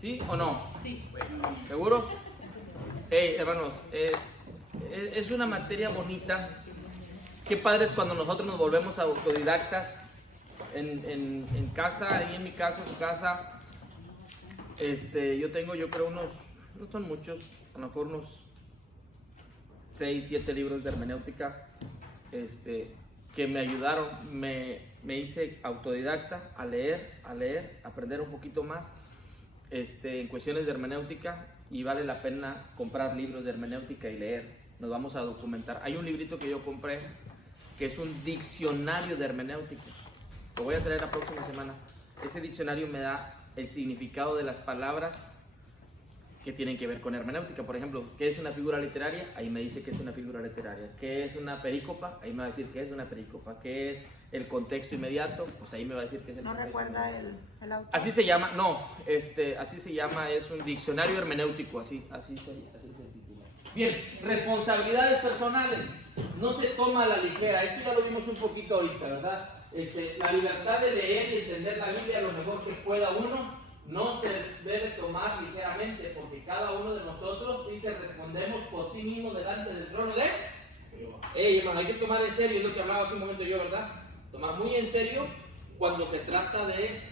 ¿Sí o no? Sí. ¿Seguros? Hey, hermanos, es una materia bonita. Qué padre es cuando nosotros nos volvemos autodidactas en casa, ahí en mi casa, en su casa. Yo tengo, yo creo, no son muchos, a lo mejor unos 6, 7 libros de hermenéutica que me ayudaron. Me hice autodidacta a leer, aprender un poquito más en cuestiones de hermenéutica, y vale la pena comprar libros de hermenéutica y leer. Nos vamos a documentar. Hay un librito que yo compré que es un diccionario de hermenéutica. Lo voy a traer la próxima semana. Ese diccionario me da el significado de las palabras que tienen que ver con hermenéutica. Por ejemplo, ¿qué es una figura literaria? Ahí me dice que es una figura literaria. ¿Qué es una perícopa? Ahí me va a decir que es una perícopa. ¿Qué es el contexto inmediato? Pues ahí me va a decir que es el contexto. ¿No recuerda el autor? Así se llama, así se llama, es un diccionario hermenéutico, así se titula. Bien, responsabilidades personales. No se toma a la ligera. Esto ya lo vimos un poquito ahorita, ¿verdad? La libertad de leer y entender la Biblia lo mejor que pueda uno no se debe tomar ligeramente, porque cada uno de nosotros dice respondemos por sí mismo delante del trono de hermano, hay que tomar en serio, es lo que hablaba hace un momento yo, ¿verdad? Tomar muy en serio cuando se trata de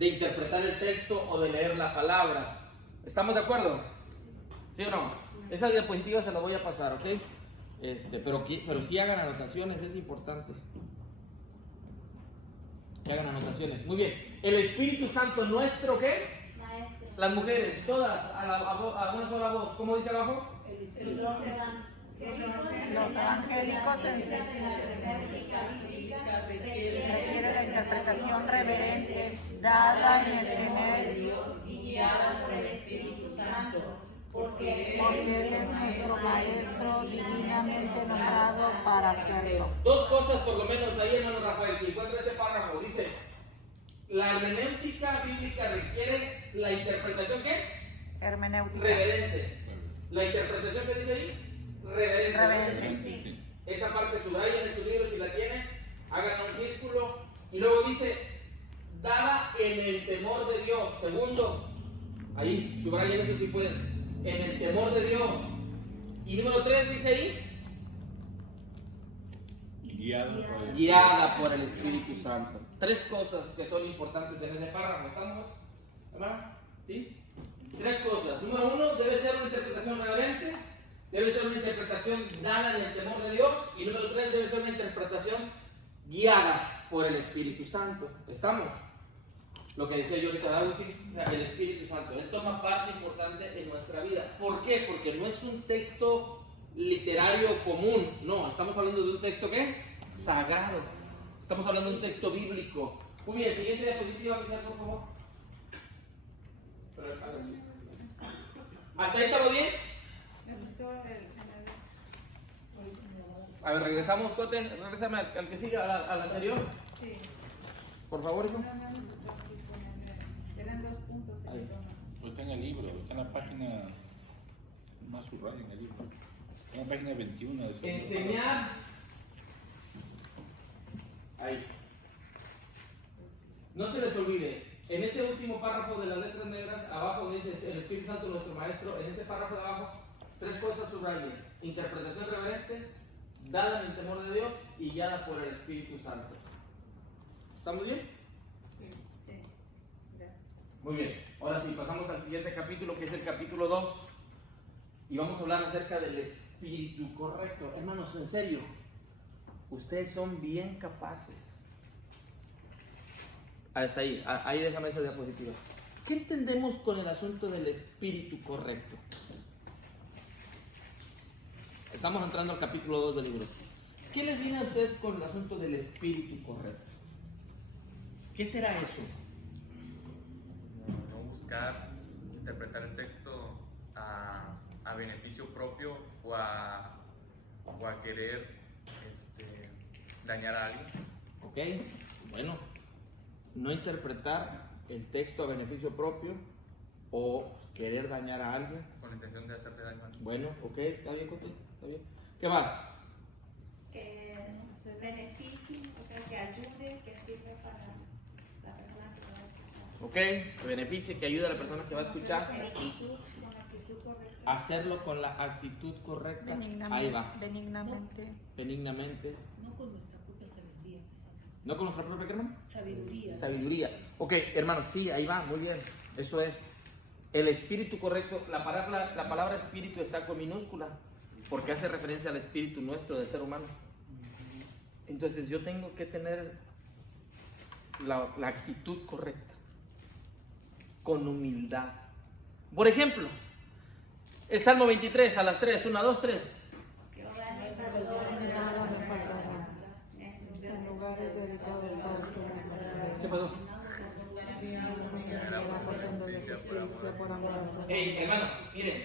interpretar el texto o de leer la palabra. ¿Estamos de acuerdo? ¿Sí o no? Esas diapositivas se las voy a pasar, ¿ok? Pero sí hagan anotaciones, es importante que hagan anotaciones. Muy bien. El Espíritu Santo nuestro, ¿qué? Maestro. Las mujeres, todas, a una sola voz. ¿Cómo dice abajo? Los evangélicos requiere la interpretación reverente dada en el tener y guiada por el Espíritu Santo, porque Él es nuestro Maestro divinamente nombrado para hacerlo. Dos cosas por lo menos ahí, hermano Rafael, si encuentra ese párrafo, dice, la hermenéutica bíblica requiere la interpretación, ¿qué? Hermenéutica. Reverente. La interpretación que dice ahí, reverente. Reverente. Esa parte subrayan en su libro si la tienen, hagan un círculo, y luego dice, dada en el temor de Dios. Segundo, ahí, subrayan eso si pueden, en el temor de Dios. Y número 3 dice ahí, guiada por el Espíritu Santo. Tres cosas que son importantes en ese párrafo. ¿Estamos, hermano? ¿Sí? Tres cosas. Número 1, debe ser una interpretación reverente, debe ser una interpretación dada en el temor de Dios, y número 3, debe ser una interpretación guiada por el Espíritu Santo. ¿Estamos? Lo que decía yo ahorita, Agustín, el Espíritu Santo, Él toma parte importante en nuestra vida. ¿Por qué? Porque no es un texto literario común, no, estamos hablando de un texto, ¿qué? Sagrado. Estamos hablando de un texto bíblico. Muy bien, siguiente diapositiva, por favor. ¿Hasta ahí estamos bien? A ver, regresamos, Cote, regresame al que sigue, al anterior. Sí. Por favor, hijo. Eran 2 puntos. Ahí. Está en el libro, está en la página, más subraya en el libro, está en la página 21 de su Enseñar. Ahí. No se les olvide, en ese último párrafo de las letras negras, abajo dice el Espíritu Santo nuestro Maestro, en ese párrafo de abajo, tres cosas subrayen: interpretación reverente, dada en el temor de Dios y guiada por el Espíritu Santo. ¿Estamos bien? Sí. Gracias. Muy bien. Ahora sí, pasamos al siguiente capítulo, que es el capítulo 2. Y vamos a hablar acerca del espíritu correcto. Hermanos, en serio, ustedes son bien capaces. Hasta ahí, ahí déjame esa diapositiva. ¿Qué entendemos con el asunto del espíritu correcto? Estamos entrando al capítulo 2 del libro. ¿Qué les viene a ustedes con el asunto del espíritu correcto? ¿Qué será eso? No buscar interpretar el texto a beneficio propio o a querer dañar a alguien. ¿Ok? Bueno, no interpretar el texto a beneficio propio o querer dañar a alguien. Con la intención de hacerle daño a alguien. Bueno, ok, está bien, Cote, está bien. ¿Qué más? Que se beneficie, o sea, que ayude, que sirva para la persona que lo va a escuchar. ¿ok? Que beneficie, que ayude a la persona que va a escuchar. Hacerlo con la actitud correcta. Ahí va. Benignamente. Benignamente. No con nuestra propia sabiduría. ¿No con nuestra propia, ¿qué, hermano? Sabiduría. Sabiduría. Ok, hermano, sí, ahí va, muy bien. Eso es. El espíritu correcto, la palabra espíritu está con minúscula, porque hace referencia al espíritu nuestro del ser humano. Entonces yo tengo que tener la actitud correcta, con humildad. Por ejemplo, el Salmo 23 a las 3, 1, 2, 3. Que ahora mi pastor Nada me faltará. En lugares dedicados al pastor me ¿Qué pasó? Hey, hermanos, miren.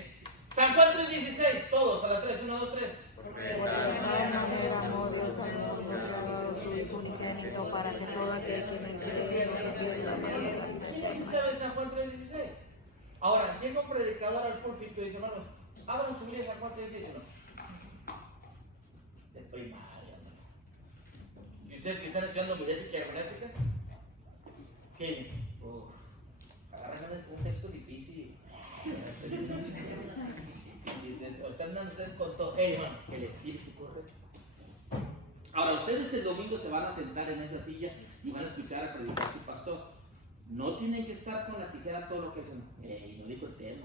San Juan 3:16, todos a las 3, 1, 2, 3. porque De tal manera amó Dios al mundo que ha dado su Hijo unigénito para que todo aquel que en él cree no se pierda, mas tenga vida ¿Quién eterna. sabe San Juan 3:16? Ahora, llega un predicador al púlpito y dice, hermano, abran su Biblia San Juan 3:16. Estoy mal, hermano. ¿Y ustedes que están estudiando homilética y hermenéutica? ¿Qué? Agarran un texto difícil. Están ustedes con todo. Hermano, el espíritu correcto. Ahora, ustedes el domingo se van a sentar en esa silla y van a escuchar a predicar su pastor. No tienen que estar con la tijera todo lo que hacen. No dijo el tema,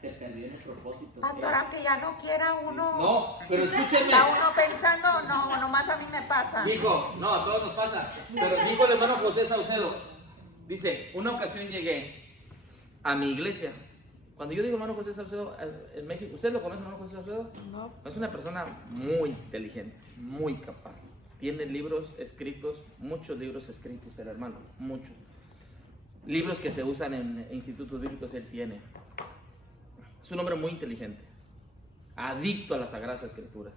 Se perdió en el propósito. Pastor, aunque ya no quiera uno. No, pero escúchenme. Está uno pensando, no, nomás a mí me pasa. Dijo, no, a todos nos pasa. Pero dijo el hermano José Saucedo. Dice, una ocasión llegué a mi iglesia. Cuando yo digo hermano José Saucedo en México, ¿ustedes lo conocen, hermano José Saucedo? No. Es una persona muy inteligente, muy capaz. Tiene libros escritos, muchos libros escritos el hermano, muchos. Libros que se usan en institutos bíblicos él tiene. Es un hombre muy inteligente, adicto a las Sagradas Escrituras.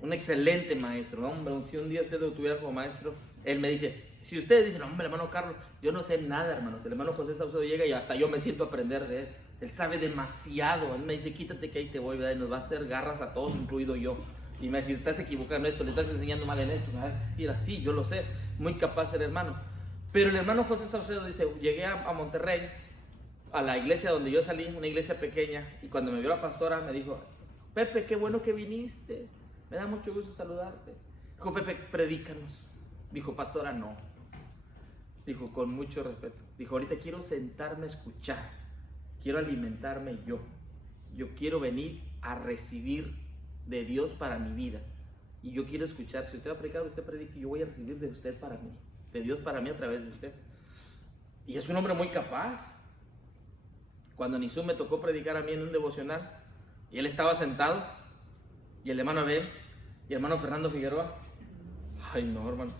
Un excelente maestro, hombre. Si un día usted lo tuviera como maestro, él me dice, si ustedes dicen, hombre, hermano Carlos, yo no sé nada, hermanos. El hermano José Saucedo llega y hasta yo me siento a aprender de él. Él sabe demasiado. Él me dice, quítate que ahí te voy, ¿verdad? Y nos va a hacer garras a todos, incluido yo. Y me dice, estás equivocando en esto, le estás enseñando mal en esto. Mira, sí, yo lo sé. Muy capaz el hermano. Pero el hermano José Saucedo dice, llegué a Monterrey, a la iglesia donde yo salí, una iglesia pequeña, y cuando me vio la pastora me dijo, Pepe, qué bueno que viniste. Me da mucho gusto saludarte. Dijo, Pepe, predícanos. Dijo, pastora, no. Dijo, con mucho respeto. Dijo, ahorita quiero sentarme a escuchar. Quiero alimentarme yo. Yo quiero venir a recibir de Dios para mi vida. Y yo quiero escuchar. Si usted va a predicar, usted predique. Yo voy a recibir de usted para mí. De Dios para mí a través de usted. Y es un hombre muy capaz. Cuando Nisú me tocó predicar a mí en un devocional, y él estaba sentado, y el hermano Abel, y el hermano Fernando Figueroa. Ay, no, hermano.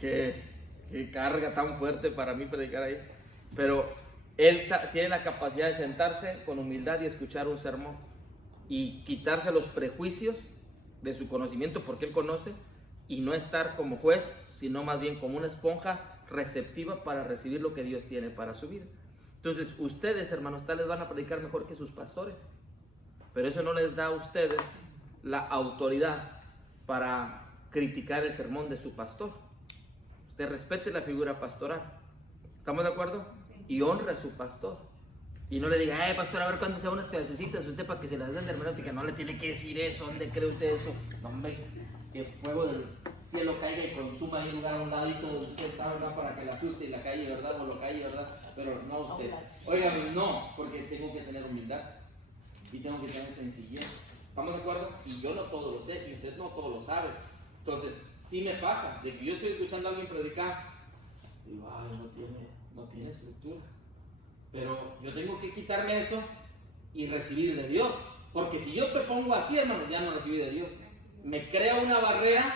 Qué carga tan fuerte para mí predicar ahí. Pero él tiene la capacidad de sentarse con humildad y escuchar un sermón. Y quitarse los prejuicios de su conocimiento, porque él conoce, y no estar como juez, sino más bien como una esponja receptiva para recibir lo que Dios tiene para su vida. Entonces, ustedes, hermanos, tal vez van a predicar mejor que sus pastores, pero eso no les da a ustedes la autoridad para criticar el sermón de su pastor. Usted respete la figura pastoral. ¿Estamos de acuerdo? Y honre a su pastor. Y no le diga, pastor, a ver cuándo se van unas clasecitas usted para que se las den de hermenéutica. No le tiene que decir eso. ¿Dónde cree usted eso? No, hombre, que fuego del cielo caiga y consuma ahí un lugar a un ladito donde usted está, ¿verdad? Para que la asuste y la calle, ¿verdad? O lo calle, ¿verdad? Pero no usted. Óigame, no, porque tengo que tener humildad y tengo que tener sencillez. ¿Estamos de acuerdo? Y yo no todo lo sé y usted no todo lo sabe. Entonces, sí me pasa de que yo estoy escuchando a alguien predicar y digo, ay, no tiene estructura. Pero yo tengo que quitarme eso y recibir de Dios. Porque si yo me pongo así, hermano, ya no recibí de Dios. Me crea una barrera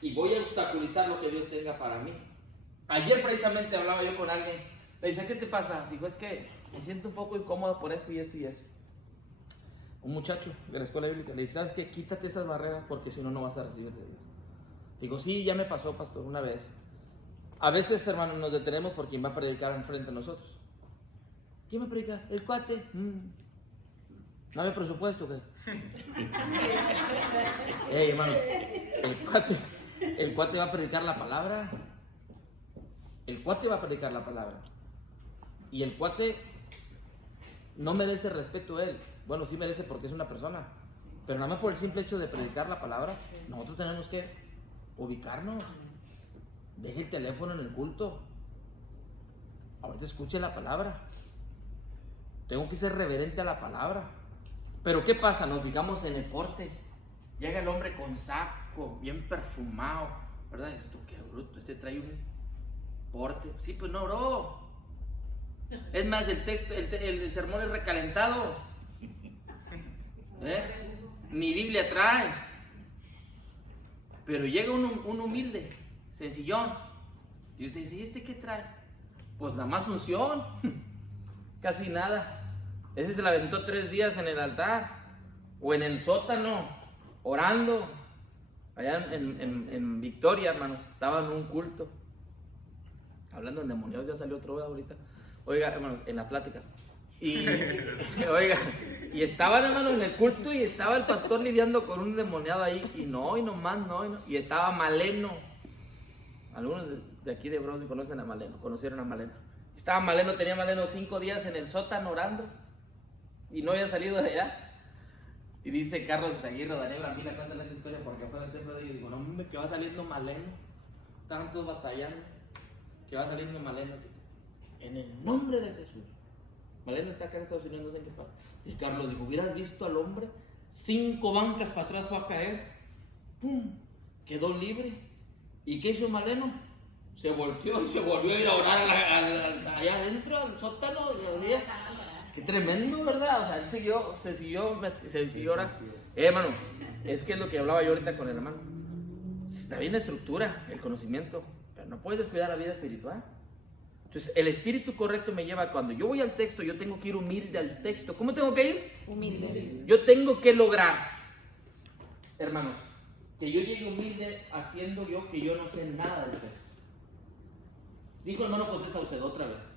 y voy a obstaculizar lo que Dios tenga para mí. Ayer precisamente hablaba yo con alguien. Le dice, ¿qué te pasa? Digo, es que me siento un poco incómodo por esto y esto y eso. Un muchacho de la escuela bíblica le dije, ¿sabes qué? Quítate esas barreras porque si no, no vas a recibir de Dios. Digo, sí, ya me pasó, pastor, una vez. A veces, hermano, nos detenemos por quien va a predicar enfrente de nosotros. ¿Quién va a predicar? El cuate. No había presupuesto, ¿qué? Hermano, el cuate va a predicar la palabra. El cuate va a predicar la palabra. Y el cuate no merece respeto él. Bueno, sí merece porque es una persona. Pero nada más por el simple hecho de predicar la palabra, nosotros tenemos que ubicarnos. Deje el teléfono en el culto. Ahorita escuche la palabra. Tengo que ser reverente a la palabra. Pero ¿qué pasa? Nos fijamos en el porte. Llega el hombre con saco, bien perfumado, ¿verdad? Dices tú, qué bruto, este trae un porte. Sí, pues no, bro. Es más, el texto, el sermón es recalentado. Ni Biblia trae. Pero llega un humilde, sencillón. Y usted dice, ¿y este qué trae? Pues la más unción. Casi nada. Ese se la aventó 3 días en el altar. O en el sótano, orando. Allá en Victoria, hermanos. Estaba en un culto. Hablando en demonios, ya salió otro ahorita. Oiga, hermano, en la plática. Y, oiga, y estaban, hermano, en el culto y estaba el pastor lidiando con un endemoniado ahí. Y no, y nomás, no, y no. Y estaba Maleno. Algunos de aquí de Bronx conocen a Maleno, conocieron a Maleno. Estaba Maleno, tenía Maleno 5 días en el sótano orando. Y no había salido de allá. Y dice Carlos Aguirre, Daniel Brambila, cuéntale esa historia porque fue en el templo de ellos. Digo, no, hombre, que va saliendo Maleno. Estaban todos batallando. Que va saliendo Maleno. En el nombre de Jesús. Maleno está acá en Estados Unidos, no sé en qué pasa. Y Carlos dijo, ¿hubieras visto al hombre? 5 bancas para atrás fue a caer. ¡Pum! Quedó libre. ¿Y qué hizo Maleno? Se volteó y se volvió a ir a orar allá adentro, al sótano. Qué tremendo, ¿verdad? O sea, él se siguió orando. Hermano, es que es lo que hablaba yo ahorita con el hermano. Está bien la estructura, el conocimiento, pero no puedes descuidar la vida espiritual. Entonces, el espíritu correcto me lleva, cuando yo voy al texto, yo tengo que ir humilde al texto. ¿Cómo tengo que ir? Humilde. Yo tengo que lograr, hermanos, que yo llegue humilde haciendo yo que yo no sé nada del texto. Dijo el hermano José Saucedo otra vez,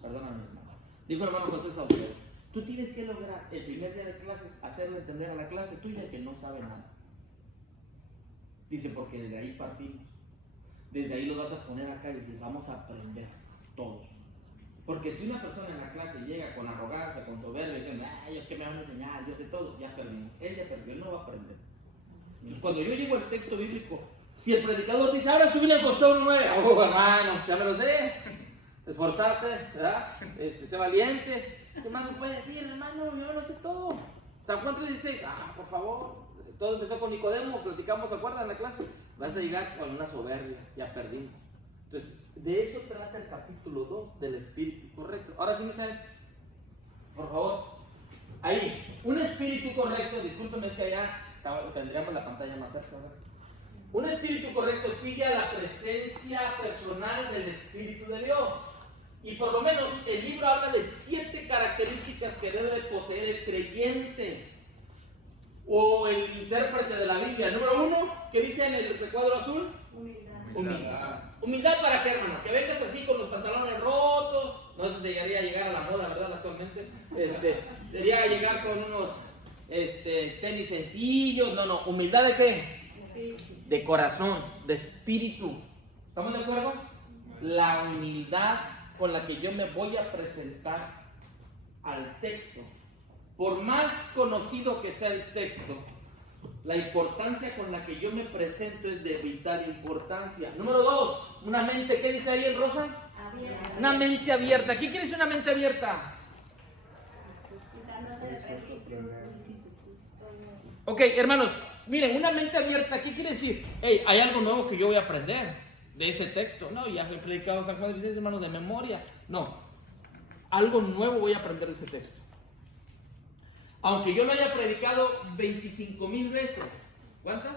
perdóname hermano, dijo el hermano José Saucedo, tú tienes que lograr el primer día de clases hacerle entender a la clase tuya que no sabe nada. Dice, porque desde ahí partimos, desde ahí lo vas a poner acá y decir, vamos a aprender todos. Porque si una persona en la clase llega con arrogancia, con soberbia, diciendo, ay, ¿qué me van a enseñar? Yo sé todo, ya perdimos. Él ya perdió, él no va a aprender. Entonces, cuando yo llego al texto bíblico, si el predicador dice, ahora subile el Josué 1:9, oh, hermano, ya me lo sé, esforzarte, ¿verdad? Sé valiente. ¿Qué más me puede decir, hermano? Yo no sé todo. San Juan 3:16, por favor. Todo empezó con Nicodemo, platicamos, ¿se acuerdan en la clase? Vas a llegar con una soberbia, ya perdimos. Entonces, de eso trata el capítulo 2 del espíritu correcto. Ahora sí me saben, por favor, ahí, un espíritu correcto, discúlpenme, es que allá tendríamos la pantalla más cerca, ¿verdad? Un espíritu correcto sigue a la presencia personal del Espíritu de Dios. Y por lo menos el libro habla de 7 características que debe de poseer el creyente o el intérprete de la Biblia. Número 1, ¿qué dice en el recuadro azul? Humildad. ¿Humildad para qué, hermano? Que vengas así con los pantalones rotos. No sé si sería llegar a la moda, ¿verdad? Actualmente. Sería llegar con unos tenis sencillos. No. ¿Humildad de qué? De corazón, de espíritu. ¿Estamos de acuerdo? La humildad con la que yo me voy a presentar al texto. Por más conocido que sea el texto, la importancia con la que yo me presento es de vital importancia. Número 2, una mente, ¿qué dice ahí el rosa? Abierta. Una mente abierta. ¿Qué quiere decir una mente abierta? Quitándose de prejuicios. Ok, hermanos, miren, una mente abierta, ¿qué quiere decir? Hey, hay algo nuevo que yo voy a aprender de ese texto. No, ya he predicado San Juan 16, hermanos, de memoria. No, algo nuevo voy a aprender de ese texto. Aunque yo lo haya predicado 25,000 veces. ¿Cuántas?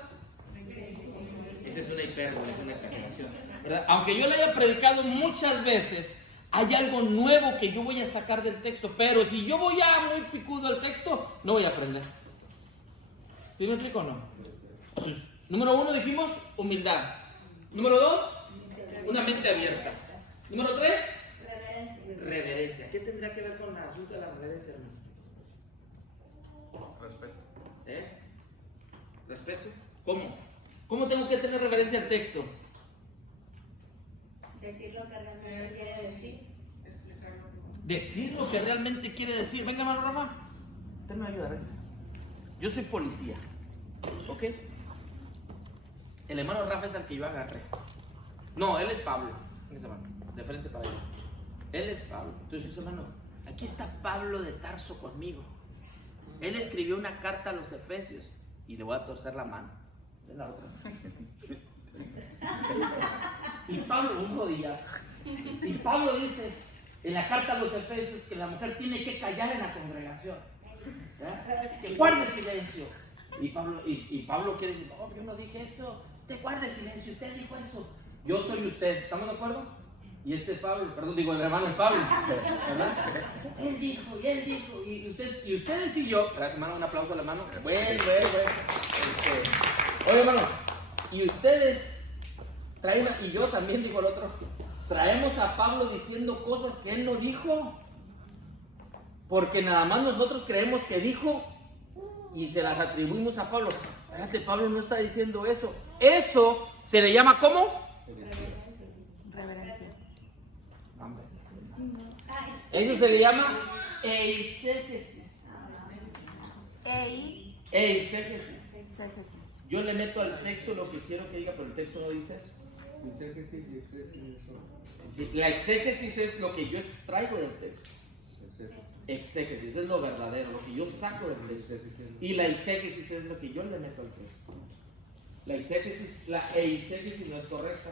Esa es una hipérbole, es una exageración, ¿verdad? Aunque yo lo haya predicado muchas veces, hay algo nuevo que yo voy a sacar del texto. Pero si yo voy a muy picudo al texto, no voy a aprender. ¿Sí me explico o no? Entonces, número 1 dijimos humildad. Número 2, una mente abierta. Número 3, reverencia. ¿Qué tendrá que ver con la asunto de la reverencia, hermano? Respeto. ¿Respeto? ¿Cómo? ¿Cómo tengo que tener reverencia al texto? decir lo que realmente quiere decir. Explicarlo. Decir lo que realmente quiere decir. Venga, hermano Rafa, usted me ayuda, venga. Yo soy policía, ¿ok? El hermano Rafa es el que yo agarré. No, él es Pablo. De frente para allá. Él es Pablo. Entonces, hermano, aquí está Pablo de Tarso conmigo. Él escribió una carta a los Efesios y le voy a torcer la mano. Es la otra. Y Pablo, un rodillazo. Y Pablo dice en la carta a los Efesios que la mujer tiene que callar en la congregación. ¿Ya? Que guarde silencio. Y Pablo quiere decir, no, yo no dije eso. Usted guarde silencio, usted dijo eso. Yo soy usted, ¿estamos de acuerdo? Y este es Pablo, perdón, digo, el hermano es Pablo, ¿verdad? Él dijo, y ustedes y yo, gracias hermano, un aplauso a la mano. Bueno. Oye hermano, y ustedes traen, y yo también digo el otro, traemos a Pablo diciendo cosas que él no dijo, porque nada más nosotros creemos que dijo y se las atribuimos a Pablo. Fíjate, Pablo no está diciendo eso. Eso se le llama ¿cómo? Reverencia. Eso se le llama eisegesis. Eisegesis. Exégesis. Yo le meto al texto lo que quiero que diga, pero el texto no dice eso. Sí, la exégesis es lo que yo extraigo del texto. Exégesis es lo verdadero, lo que yo saco del texto. Y la eisegesis es lo que yo le meto al texto. La eisegesis no es correcta.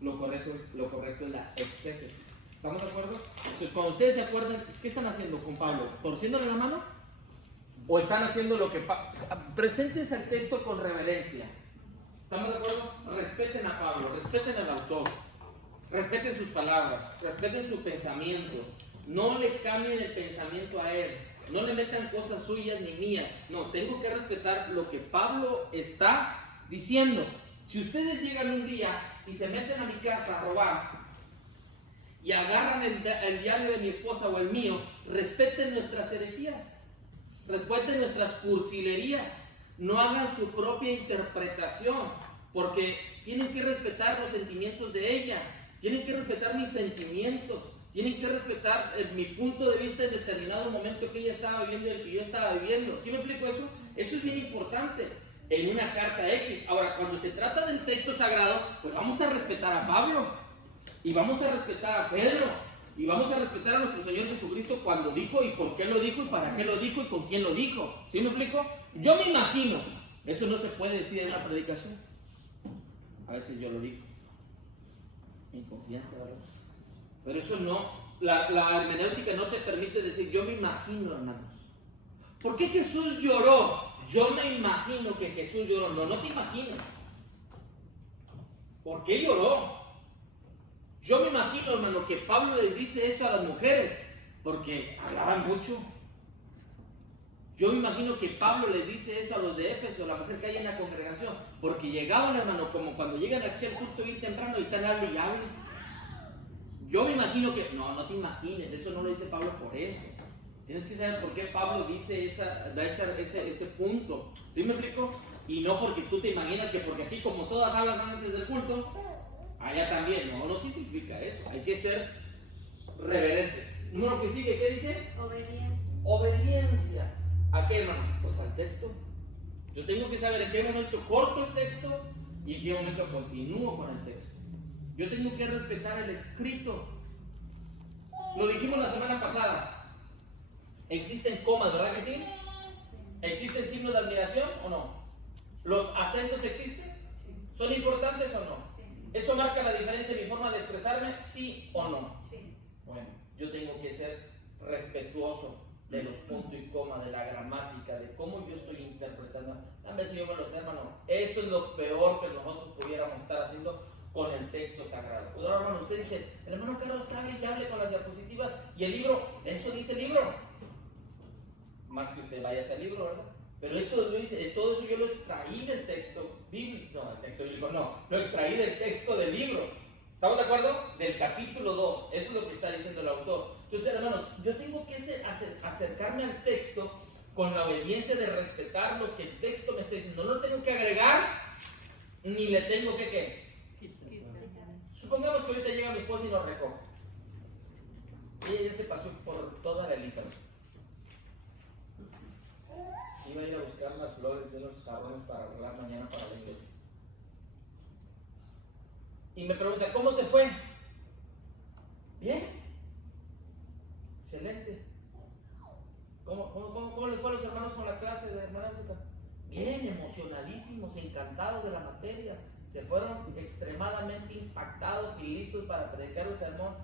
Lo correcto es la exégesis. ¿Estamos de acuerdo? Entonces, cuando ustedes se acuerdan, ¿qué están haciendo con Pablo? ¿Torciéndole la mano? ¿O están haciendo lo que presentes el texto con reverencia? ¿Estamos de acuerdo? Respeten a Pablo, respeten al autor, respeten sus palabras, respeten su pensamiento. No le cambien el pensamiento a él. No le metan cosas suyas ni mías. No, tengo que respetar lo que Pablo está diciendo. Si ustedes llegan un día y se meten a mi casa a robar y agarran el diario de mi esposa o el mío, respeten nuestras herejías, respeten nuestras cursilerías, no hagan su propia interpretación, porque tienen que respetar los sentimientos de ella, tienen que respetar mis sentimientos, tienen que respetar mi punto de vista en determinado momento que ella estaba viviendo y el que yo estaba viviendo. ¿Sí me explico eso? Eso es bien importante en una carta X. Ahora, cuando se trata del texto sagrado, pues vamos a respetar a Pablo, y vamos a respetar a Pedro, y vamos a respetar a nuestro Señor Jesucristo cuando dijo, y por qué lo dijo, y para qué lo dijo, y con quién lo dijo. ¿Sí me explico? Yo me imagino, eso no se puede decir en una predicación. A veces yo lo digo, en confianza, ¿verdad? Pero eso no, la hermenéutica no te permite decir, yo me imagino, hermanos. ¿Por qué Jesús lloró? Yo me imagino que Jesús lloró. No te imaginas. ¿Por qué lloró? Yo me imagino, hermano, que Pablo les dice eso a las mujeres, porque hablaban mucho. Yo me imagino que Pablo les dice eso a los de Éfeso, a la mujer que hay en la congregación, porque llegaban, hermano, como cuando llegan aquí al culto bien temprano y están hable y hable. Yo me imagino que, no te imagines, eso no lo dice Pablo por eso. Tienes que saber por qué Pablo dice ese punto. ¿Sí me explico? Y no porque tú te imaginas que porque aquí como todas hablan antes del culto, allá también. No significa eso. Hay que ser reverentes. Número que sigue, ¿qué dice? Obediencia. ¿A qué, hermano? Pues al texto. Yo tengo que saber en qué momento corto el texto y en qué momento continúo con el texto. Yo tengo que respetar el escrito. Lo dijimos la semana pasada. Existen comas, ¿verdad que sí? ¿Existen signos de admiración o no? ¿Los acentos existen? ¿Son importantes o no? ¿Eso marca la diferencia en mi forma de expresarme? ¿Sí o no? Bueno, yo tengo que ser respetuoso de los puntos y coma, de la gramática, de cómo yo estoy interpretando. A veces yo me lo sé, hermano. Eso es lo peor que nosotros pudiéramos estar haciendo con el texto sagrado. Pues ahora, hermano, usted dice, el hermano Carlos está hable y hable con las diapositivas y el libro, eso dice el libro. Más que usted vaya a ese libro, ¿verdad? Pero eso lo dice, todo eso yo lo extraí del texto bíblico, no, del texto bíblico no, lo extraí del texto del libro. ¿Estamos de acuerdo? Del capítulo 2, eso es lo que está diciendo el autor. Entonces, hermanos, yo tengo que acercarme al texto con la obediencia de respetar lo que el texto me está diciendo. No lo tengo que agregar, ni le tengo que ¿qué? Supongamos que ahorita llega mi esposa y nos recoge. Y ella se pasó por toda la Elizabeth. Iba a ir a buscar unas flores de unos jarrones para arreglar mañana para la iglesia. Y me pregunta, ¿cómo te fue? Bien. Excelente. ¿Cómo les fue a los hermanos con la clase de hermenéutica? Bien, emocionadísimos, encantados de la materia. Se fueron extremadamente impactados y listos para predicar un sermón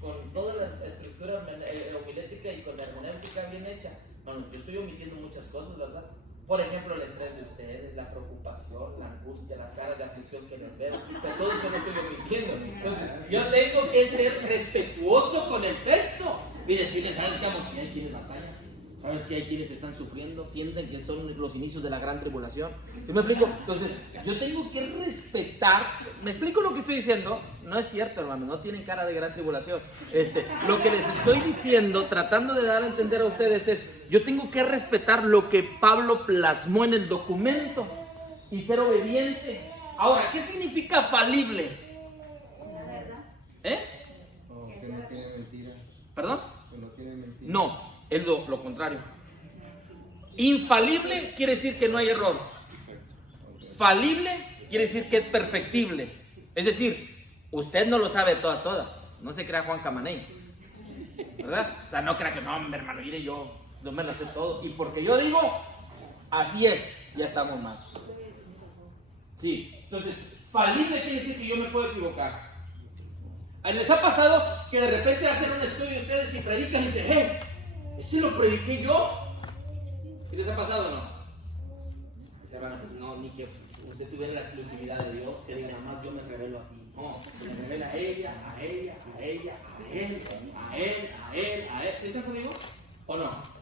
con toda la estructura homilética y con la hermenéutica bien hecha. Bueno, yo estoy omitiendo muchas cosas, ¿verdad? Por ejemplo, el estrés de ustedes, la preocupación, la angustia, las caras de aflicción que les veo. De todo eso lo estoy omitiendo. Entonces, yo tengo que ser respetuoso con el texto y decirles, ¿sabes qué, amor? Si hay quienes batallan, ¿sabes que hay quienes están sufriendo? Sienten que son los inicios de la gran tribulación. ¿Sí me explico? Entonces, yo tengo que respetar. ¿Me explico lo que estoy diciendo? No es cierto, hermano, no tienen cara de gran tribulación. Lo que les estoy diciendo, tratando de dar a entender a ustedes es, yo tengo que respetar lo que Pablo plasmó en el documento y ser obediente. Ahora, ¿qué significa falible? ¿Eh? Que no tiene mentira. ¿Perdón? Que no tiene mentira. No, es lo contrario. Infalible quiere decir que no hay error. Falible quiere decir que es perfectible. Es decir, usted no lo sabe todas. No se crea Juan Camaney, ¿verdad? O sea, no crea que no, hermano, mire, yo no me lo sé todo. Y porque yo digo, así es, ya estamos mal. Sí, entonces, falible quiere decir que yo me puedo equivocar. ¿Les ha pasado que de repente hacen un estudio ustedes y predican y dicen, ¿ese lo prediqué yo? ¿Sí les ha pasado o no? Dice, bueno, pues no, ni que usted tuviera la exclusividad de Dios, que diga, nada más yo me revelo a ti. No, se me revela a ella, a ella, a ella, a él, a él, a él, a él. ¿Sí están conmigo? ¿O no?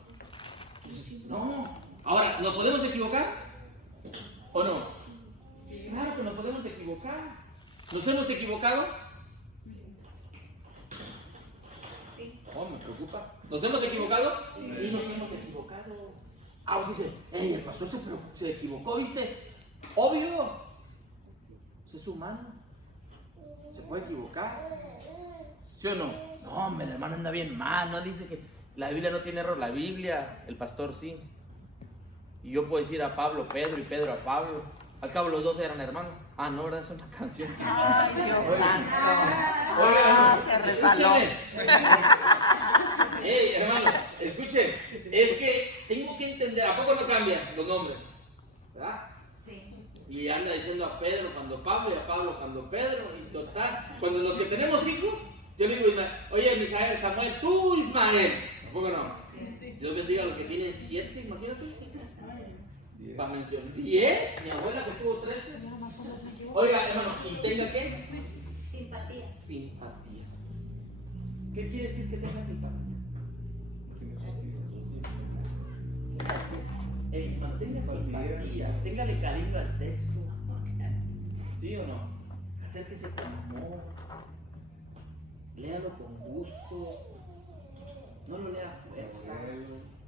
No. Ahora, ¿nos podemos equivocar? ¿O no? Claro que nos podemos equivocar. ¿Nos hemos equivocado? Oh, me preocupa. ¿Nos hemos equivocado? Sí, nos hemos equivocado. Ah, usted dice, el pastor se equivocó, ¿viste? Obvio. Es humano. Se puede equivocar. ¿Sí o no? No, hombre, el hermano anda bien mal. No dice que la Biblia no tiene error. La Biblia, el pastor sí. Y yo puedo decir a Pablo, Pedro y Pedro a Pablo. Al cabo los dos eran hermanos. Ah, no, ¿verdad? Es una canción. Ay, Dios santo. Se resbaló. Escúcheme. Hey, hermano, escuche. Es que tengo que entender. ¿A poco no cambian los nombres? ¿Verdad? Sí. Y anda diciendo a Pedro cuando Pablo y a Pablo cuando Pedro. Y total. Cuando los que tenemos hijos, yo le digo, oye, Misael, Samuel, tú Ismael. ¿A poco no? Sí. Dios bendiga a los que tienen 7, imagínate. Para mencionar 10, mi abuela que tuvo 13. Oiga, hermano, ¿y tenga qué? Simpatía. Simpatía. ¿Qué quiere decir que tenga simpatía? Mantenga simpatía, téngale cariño al texto. ¿Sí o no? Acérquese con amor. Léalo con gusto. No lo lea a fuerza.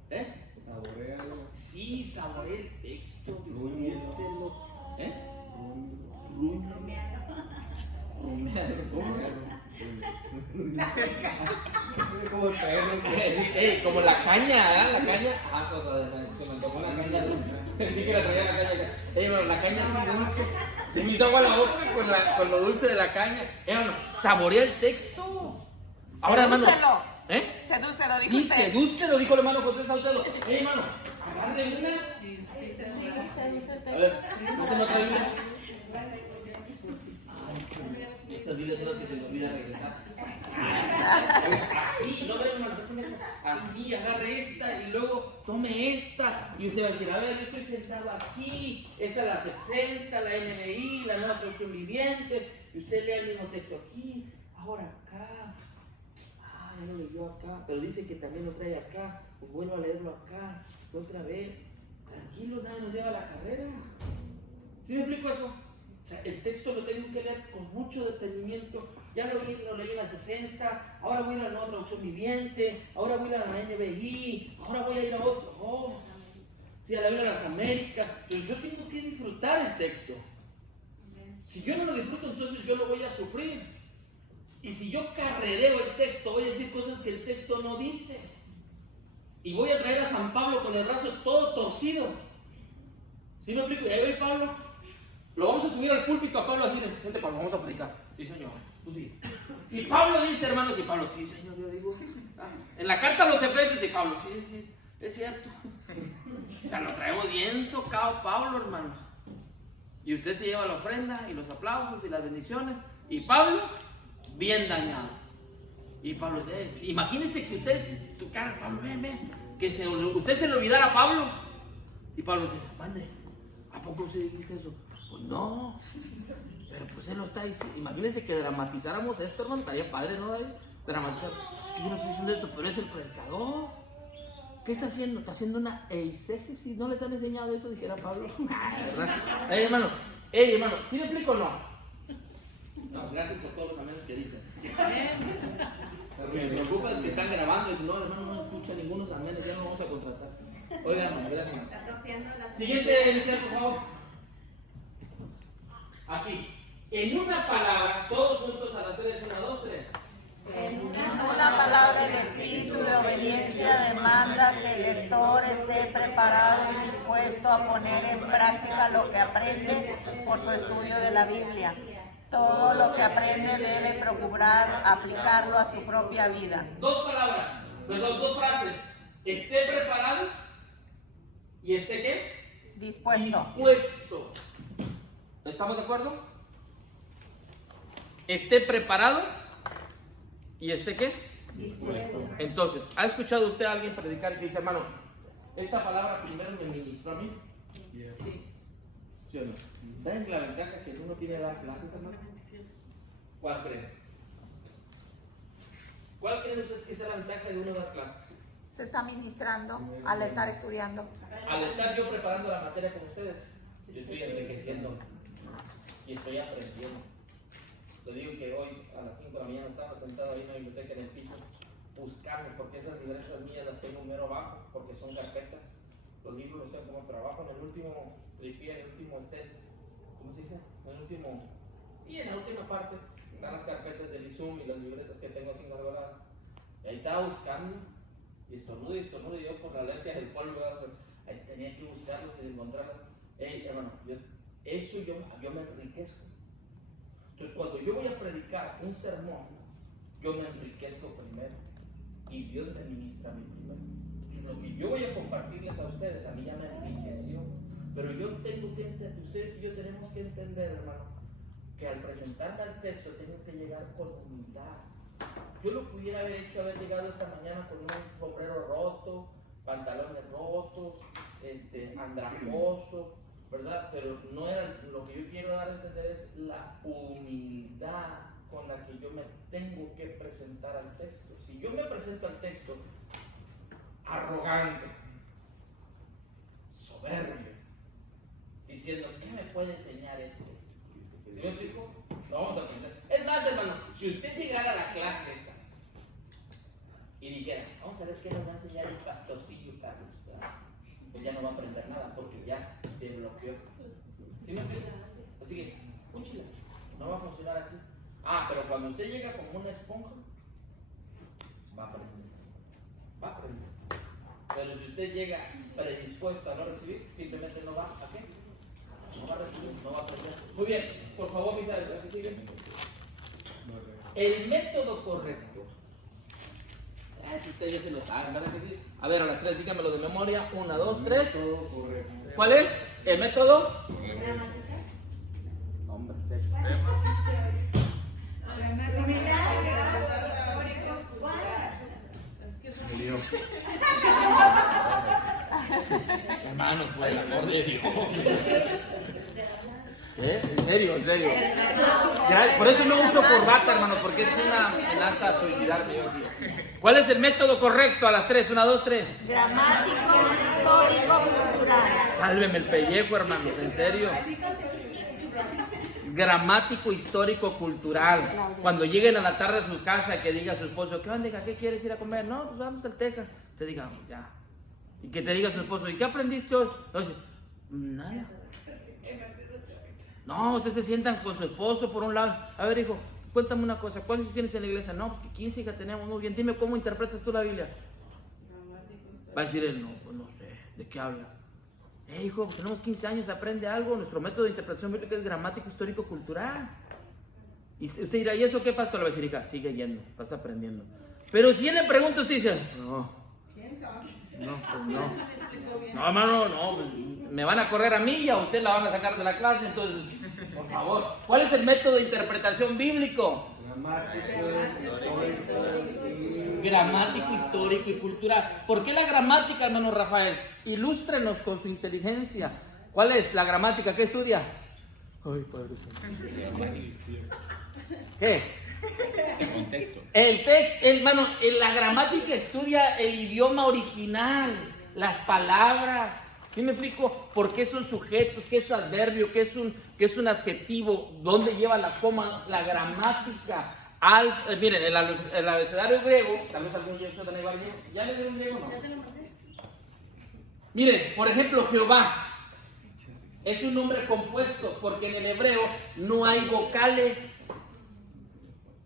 ¿Eh? Saborealo. Sí, saboree el texto, Rumielo. disfrútelo. ¿Eh? Como el perro. Como la caña, ¿verdad? La caña. Ah, se me tomó la caña dulce. Sentí que la traía la caña. Bueno, la caña así dulce. Se me hizo agua la boca con lo dulce de la caña. Bueno, saborea el texto. Ahora, hermano. Sedúcelo, dijo Sí, usted. sedúcelo, dijo el hermano José Saucedo. Hermano, agarre una. A ver, ¿no se me trae una? Estas vidas son las que se me olvida regresar. Así, no veo, hermano, así, agarre esta y luego tome esta. Y usted va a decir, a ver, yo estoy sentado aquí, esta es la 60, la NBI, la nueva traducción viviente. Y usted lee el mismo texto aquí, ahora acá. Ya lo leyó acá, pero dice que también lo trae acá, pues vuelvo a leerlo acá, otra vez. Tranquilo, nadie nos lleva a la carrera. ¿Sí me explico eso? O sea, el texto lo tengo que leer con mucho detenimiento. Ya lo leí en la 60, ahora voy a ir a la nueva traducción viviente, ahora voy a ir a la NBI, ahora voy a ir a otro. Oh, sí, a la Biblia de las Américas. Entonces yo tengo que disfrutar el texto. Si yo no lo disfruto, entonces yo lo voy a sufrir. Y si yo carrereo el texto, voy a decir cosas que el texto no dice. Y voy a traer a San Pablo con el brazo todo torcido. ¿Sí me explico? Y ahí va Pablo. Lo vamos a subir al púlpito a Pablo así de, gente, Pablo, vamos a predicar. Sí, señor, tú di. Y Pablo dice, hermanos, y Pablo, sí, señor, yo digo. En la carta a los Efesios, y Pablo, sí, es cierto. O sea, lo traemos bien socado Pablo, hermanos. Y usted se lleva la ofrenda y los aplausos y las bendiciones. Y Pablo, bien dañado. Y Pablo, imagínense que ustedes, tu cara, Pablo, ven, que usted se le olvidara a Pablo. Y Pablo dice, mande, ¿a poco usted dijiste eso? Pues no, pero pues él lo está diciendo. Imagínense que dramatizáramos esto, hermano, estaría padre, ¿no, David? Dramatizar. Es que yo no estoy diciendo esto, pero es el predicador. ¿Qué está haciendo? Está haciendo una eisegesis. ¿No les han enseñado eso? Dijera Pablo. ¿Verdad? Hermano, ¿sí me explico o no? No, gracias por todos los amigos que dicen. Me preocupa que están grabando y dicen, no, hermano, no escucha ninguno de los amenes, ya no vamos a contratar. Oigan, gracias. Siguiente, inicial, por favor. Aquí. En una palabra, todos juntos a las 3, 1, 2, 3. En una palabra, el espíritu de obediencia demanda que el lector esté preparado y dispuesto a poner en práctica lo que aprende por su estudio de la Biblia. Todo lo que aprende debe procurar aplicarlo a su propia vida. Dos frases. Esté preparado y esté ¿qué? Dispuesto. ¿Estamos de acuerdo? Esté preparado y esté ¿qué? Dispuesto. Entonces, ¿ha escuchado usted a alguien predicar que dice, hermano, esta palabra primero me ministró a mí? Sí. ¿Sí o no? ¿Saben la ventaja que uno tiene de dar clases, hermano? ¿Cuál creen? ¿Cuál creen ustedes que sea la ventaja de uno dar clases? Se está ministrando al estar estudiando. Al estar yo preparando la materia con ustedes, yo estoy enriqueciendo y estoy aprendiendo. Le digo que hoy a las 5 de la mañana estaba sentado ahí en la biblioteca en el piso buscando, porque esas libretas mías las tengo mero abajo, porque son carpetas. Los libros los tengo como trabajo en el último tripié, en el último ¿cómo se dice? En el último, y en la última parte están las carpetas del Izum y las libretas que tengo así guardadas. Y ahí estaba buscando, y estornudo, y yo por la alergia del polvo, ahí tenía que buscarlas y encontrarlas. Hey, hermano, yo me enriquezco. Entonces, cuando yo voy a predicar un sermón, yo me enriquezco primero y Dios me ministra a mí primero. Lo que yo voy a compartirles a ustedes, a mí ya me enriqueció, pero yo tengo que entender, ustedes y yo tenemos que entender, hermano, que al presentarme al texto tengo que llegar con humildad. Yo lo pudiera haber hecho, haber llegado esta mañana con un sombrero roto, pantalones rotos, andrajoso, ¿verdad? Pero no era lo que yo quiero dar a entender, es la humildad con la que yo me tengo que presentar al texto. Si yo me presento al texto arrogante, soberbio, diciendo, ¿qué me puede enseñar este? ¿Sí me explico? Lo vamos a aprender. Es más, hermano, si usted llegara a la clase esta y dijera, vamos a ver qué nos va a enseñar el pastorcillo Carlos, ¿verdad? Pues ya no va a aprender nada porque ya se bloqueó. ¿Sí me explico? Así que, úchila, no va a funcionar aquí. Pero cuando usted llega como una esponja, va a aprender. Pero si usted llega predispuesto a no recibir, simplemente no va a qué? No va a recibir, no va a aprender. Muy bien, por favor, mis amigos, ¿qué sigue? El método correcto. Si ustedes ya se lo saben, ¿verdad que sí? A ver, a las 3, dígamelo de memoria. 1, 2, 3. ¿Cuál es? ¿El método? Hombre, serio. Hermano, por el amor de Dios. En serio. Por eso no uso corbata, hermano, porque es una amenaza a suicidarme hoy día. ¿Cuál es el método correcto? A las 3, 1, 2, 3. Gramático, histórico, cultural. Sálveme el pellejo, hermano, en serio. Gramático, histórico, cultural. Cuando lleguen a la tarde a su casa, que diga a su esposo, ¿qué onda? ¿Qué quieres ir a comer? No, pues vamos al Texas. Te diga, ya. Y que te diga su esposo, ¿y qué aprendiste hoy? No, dice, nada. No, ustedes se sientan con su esposo por un lado. A ver, hijo, cuéntame una cosa, ¿cuántos tienes en la iglesia? No, pues que 15 hija tenemos, muy bien, dime cómo interpretas tú la Biblia. Va a decir él, no, pues no sé, ¿de qué hablas? Hijo, pues tenemos 15 años, aprende algo, nuestro método de interpretación bíblica es gramático, histórico, cultural. Y usted dirá, ¿y eso qué, pastor? Le va a decir, hija, sigue yendo, estás aprendiendo. Pero si él le pregunta, usted dice, no, pues no, hermano, no, pues, me van a correr a mí y a usted la van a sacar de la clase, entonces, por favor, ¿cuál es el método de interpretación bíblico? Gramático, histórico y cultural. ¿Por qué la gramática, hermano Rafael? Ilústrenos con su inteligencia. ¿Cuál es la gramática? ¿Qué estudia? Ay, Padre Santo. ¿Qué? El contexto. El texto, hermano, la gramática estudia el idioma original, las palabras. ¿Sí me explico? ¿Por qué son sujetos? ¿Qué es adverbio? ¿Qué es un adjetivo? ¿Dónde lleva la coma? La gramática. Miren, el abecedario griego, tal vez algún día usted también va a decir, ¿ya le dieron griego o no? Miren, por ejemplo, Jehová es un nombre compuesto porque en el hebreo no hay vocales.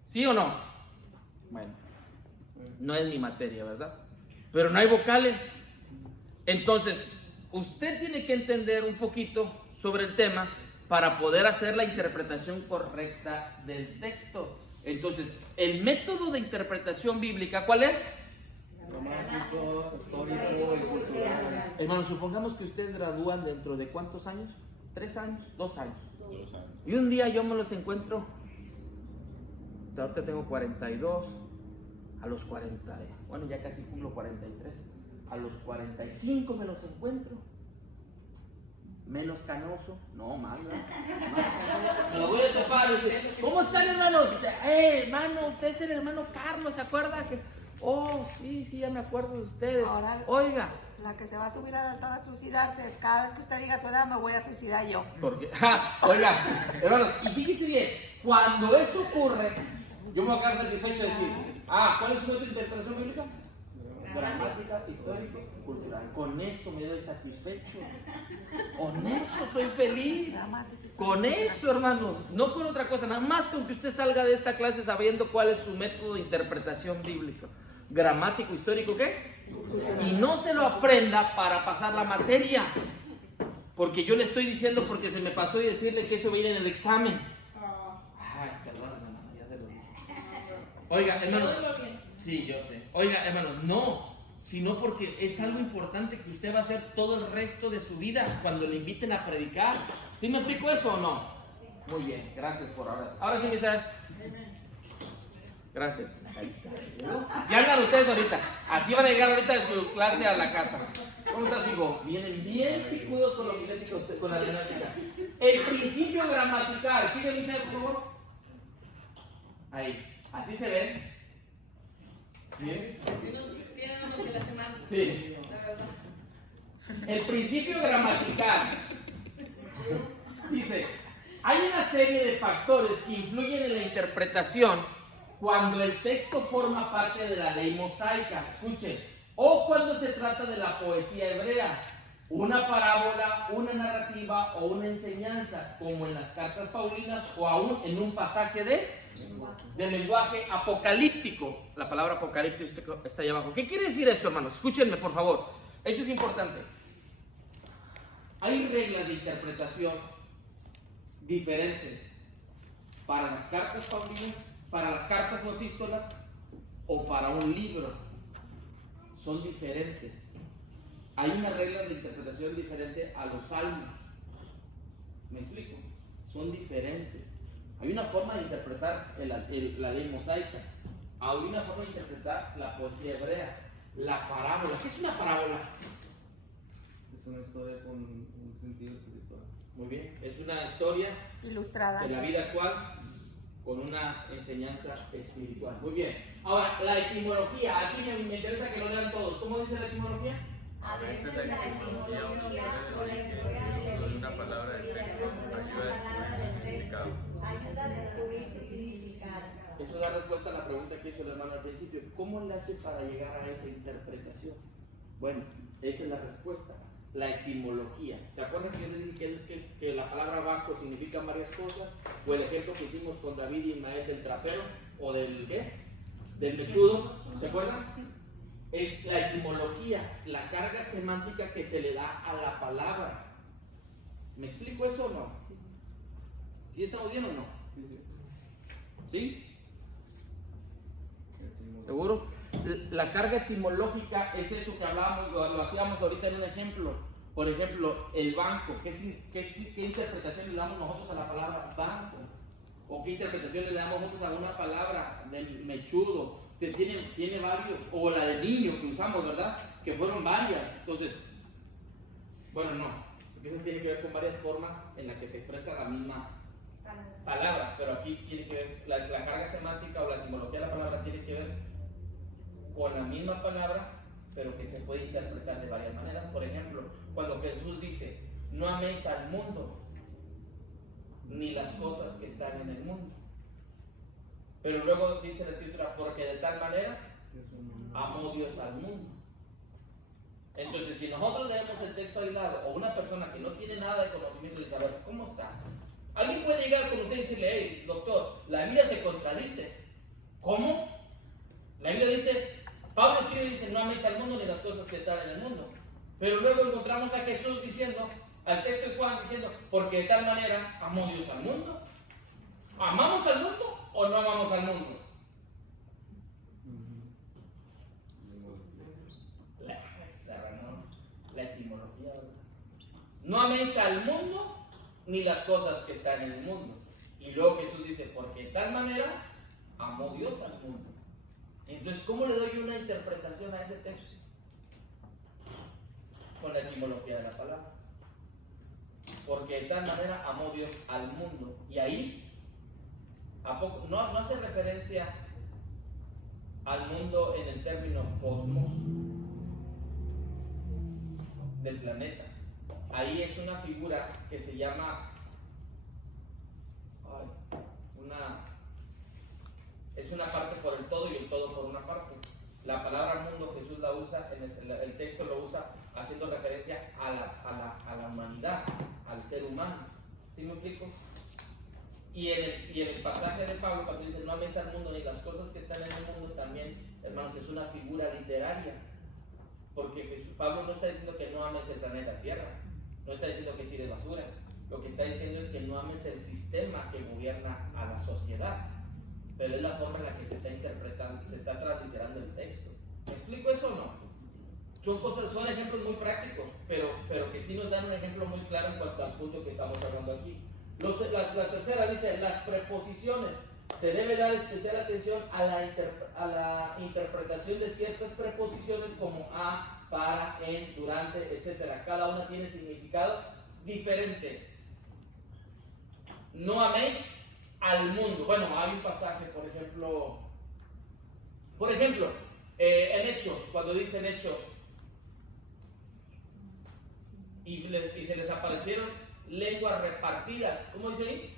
¿Sí o no? Bueno, no es mi materia, ¿verdad? Pero no hay vocales. Entonces, usted tiene que entender un poquito sobre el tema para poder hacer la interpretación correcta del texto. Entonces, el método de interpretación bíblica, ¿cuál es? Gramático, histórico y cultural. Hermanos, supongamos que ustedes gradúan dentro de ¿cuántos años? 3 años, 2 años. 2 años. Y un día yo me los encuentro, ahorita tengo 42, a los 40, bueno, ya casi cumplo 43, a los 45 me los encuentro. Menos canoso, no, más canoso. Me lo voy a topar y dice, ¿cómo están, hermanos? Hermano, usted es el hermano Carlos, ¿se acuerda? Oh, sí, ya me acuerdo de ustedes. Ahora, oiga. La que se va a subir al altar a suicidarse es cada vez que usted diga su edad, me voy a suicidar yo. Porque, oiga, hermanos, y fíjense bien, cuando eso ocurre, yo me voy a quedar satisfecho de decir, ¿cuál es su método de interpretación bíblica? Gramática, histórico, cultural. Con eso me doy satisfecho. Con eso soy feliz. Con eso, hermanos. No con otra cosa. Nada más con que usted salga de esta clase sabiendo cuál es su método de interpretación bíblica. Gramático, histórico, ¿qué? Y no se lo aprenda para pasar la materia. Porque yo le estoy diciendo porque se me pasó y decirle que eso viene en el examen. Ay, perdón, hermano, ya se lo dije. Oiga, hermano. Sí, yo sé. Oiga, hermano, no, sino porque es algo importante que usted va a hacer todo el resto de su vida cuando le inviten a predicar. ¿Sí me explico eso o no? Muy bien, gracias por ahora. Ahora sí, Misael. Gracias. Ya andan ustedes ahorita. Así van a llegar ahorita de su clase a la casa. ¿Cómo estás, hijo? Vienen bien picudos con los miléticos, con la gramática. El principio gramatical. ¿Sigue, Misael, por favor? Ahí. Así se ve. ¿Sí? Sí. El principio gramatical dice, hay una serie de factores que influyen en la interpretación cuando el texto forma parte de la ley mosaica, escuchen, o cuando se trata de la poesía hebrea, una parábola, una narrativa o una enseñanza, como en las cartas paulinas o aún en un pasaje de lenguaje apocalíptico. La palabra apocalíptico está ahí abajo. ¿Qué quiere decir eso, hermanos? Escúchenme, por favor. Eso es importante. Hay reglas de interpretación diferentes para las cartas paulinas, para las cartas o epístolas o para un libro. Son diferentes. Hay unas reglas de interpretación diferente a los salmos. ¿Me explico? Son diferentes. Hay una forma de interpretar la ley mosaica. Hay una forma de interpretar la poesía hebrea. La parábola. ¿Qué es una parábola? Es una historia con un sentido espiritual. Muy bien. Es una historia Ilustrada. de la vida actual con una enseñanza espiritual. Muy bien. Ahora, la etimología. Aquí me interesa que lo lean todos. ¿Cómo dice la etimología? A veces la etimología o la historia del origen y el uso de una palabra del texto ayuda a descubrir su significado. Eso da respuesta a la pregunta que hizo el hermano al principio. ¿Cómo le hace para llegar a esa interpretación? Bueno, esa es la respuesta. la etimología. ¿Se acuerdan que yo les dije que la palabra banco significa varias cosas? O el ejemplo que hicimos con David y Ismael del trapero, o del ¿qué? Del mechudo, ¿se acuerdan? Es la etimología, la carga semántica que se le da a la palabra. ¿Me explico eso o no? ¿Sí estamos bien o no? ¿Sí? ¿Seguro? La carga etimológica es eso que hablábamos, lo hacíamos ahorita en un ejemplo. Por ejemplo, el banco. ¿Qué interpretación le damos nosotros a la palabra banco? ¿O qué interpretación le damos nosotros a una palabra del mechudo? Tiene varios. O la de niño que usamos, ¿verdad? Que fueron varias. Entonces, bueno, no. Porque eso tiene que ver con varias formas en las que se expresa la misma palabra. Pero aquí tiene que ver, la carga semántica o la etimología de la palabra tiene que ver con la misma palabra, pero que se puede interpretar de varias maneras. Por ejemplo, cuando Jesús dice, no améis al mundo, ni las cosas que están en el mundo. Pero luego dice la escritura, porque de tal manera amó Dios al mundo. Entonces, si nosotros leemos el texto aislado, o una persona que no tiene nada de conocimiento de saber cómo está, alguien puede llegar con usted y decirle, hey, doctor, la Biblia se contradice. ¿Cómo? La Biblia dice, Pablo escribe y dice, no améis al mundo ni las cosas que están en el mundo. Pero luego encontramos a Jesús diciendo, al texto de Juan diciendo, porque de tal manera amó Dios al mundo. ¿Amamos al mundo o no amamos al mundo? La etimología. No améis al mundo ni las cosas que están en el mundo. Y luego Jesús dice, porque de tal manera amó Dios al mundo. Entonces, ¿cómo le doy una interpretación a ese texto? Con la etimología de la palabra. Porque de tal manera amó Dios al mundo. Y ahí, ¿a poco? No hace referencia al mundo en el término cosmos del planeta. Ahí es una figura que se llama es una parte por el todo y el todo por una parte. La palabra mundo Jesús la usa, el texto lo usa haciendo referencia a la humanidad, al ser humano. ¿Sí me explico? Y en el pasaje de Pablo, cuando dice no ames al mundo ni las cosas que están en el mundo, también, hermanos, es una figura literaria. Porque Pablo no está diciendo que no ames el planeta Tierra, no está diciendo que tires basura. Lo que está diciendo es que no ames el sistema que gobierna a la sociedad. Pero es la forma en la que se está interpretando, se está transliterando el texto. ¿Me explico eso o no? Son ejemplos muy prácticos, pero que sí nos dan un ejemplo muy claro en cuanto al punto que estamos hablando aquí. La tercera dice, las preposiciones. Se debe dar especial atención a la interpretación de ciertas preposiciones como a, para, en, durante, etc. Cada una tiene significado diferente. No améis al mundo. Bueno, hay un pasaje, por ejemplo, en Hechos, cuando dicen Hechos, y se les aparecieron lenguas repartidas, ¿cómo dice ahí?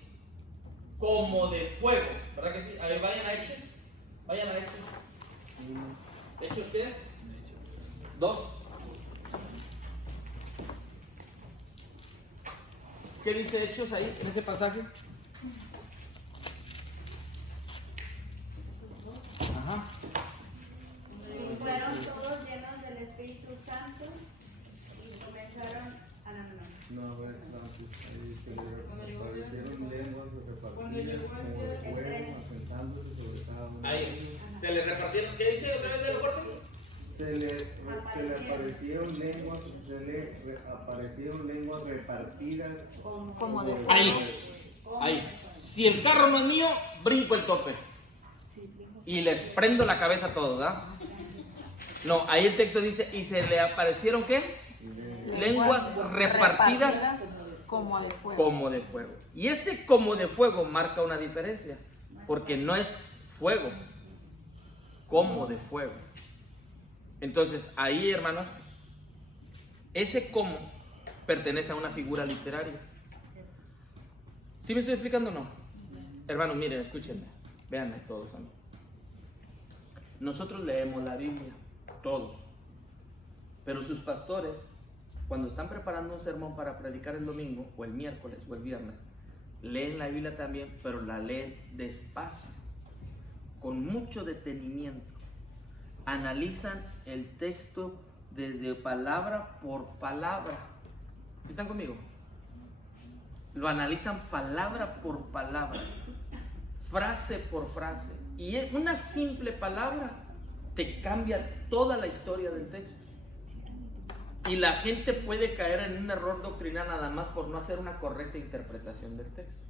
Como de fuego, ¿verdad que sí? A ver, vayan a Hechos. ¿Hechos qué es? 2. ¿Qué dice Hechos ahí, en ese pasaje? Ajá. Y fueron todos llenos del Espíritu Santo y comenzaron a la nueva. No, es ahí se le aparecieron lenguas repartidas como de fuego, asentándose sobre cada uno. Ahí, se le repartieron, ¿qué dice otra vez de la corte? Se le aparecieron lenguas repartidas Como de fuego. Ahí. Si el carro no es mío, brinco el tope. Y les prendo la cabeza a todos, ¿verdad? No, ahí el texto dice, y se le aparecieron, ¿qué? Lenguas repartidas como de fuego. como de fuego. Y ese como de fuego marca una diferencia, porque no es fuego, como de fuego. Entonces, ahí, hermanos, ese como pertenece a una figura literaria. ¿Sí me estoy explicando o no? Hermanos, miren, escúchenme, véanme todos. ¿No? Nosotros leemos la Biblia, todos, pero sus pastores cuando están preparando un sermón para predicar el domingo, o el miércoles, o el viernes, leen la Biblia también, pero la leen despacio, con mucho detenimiento. Analizan el texto desde palabra por palabra. ¿Están conmigo? Lo analizan palabra por palabra, frase por frase. Y una simple palabra te cambia toda la historia del texto. Y la gente puede caer en un error doctrinal nada más por no hacer una correcta interpretación del texto.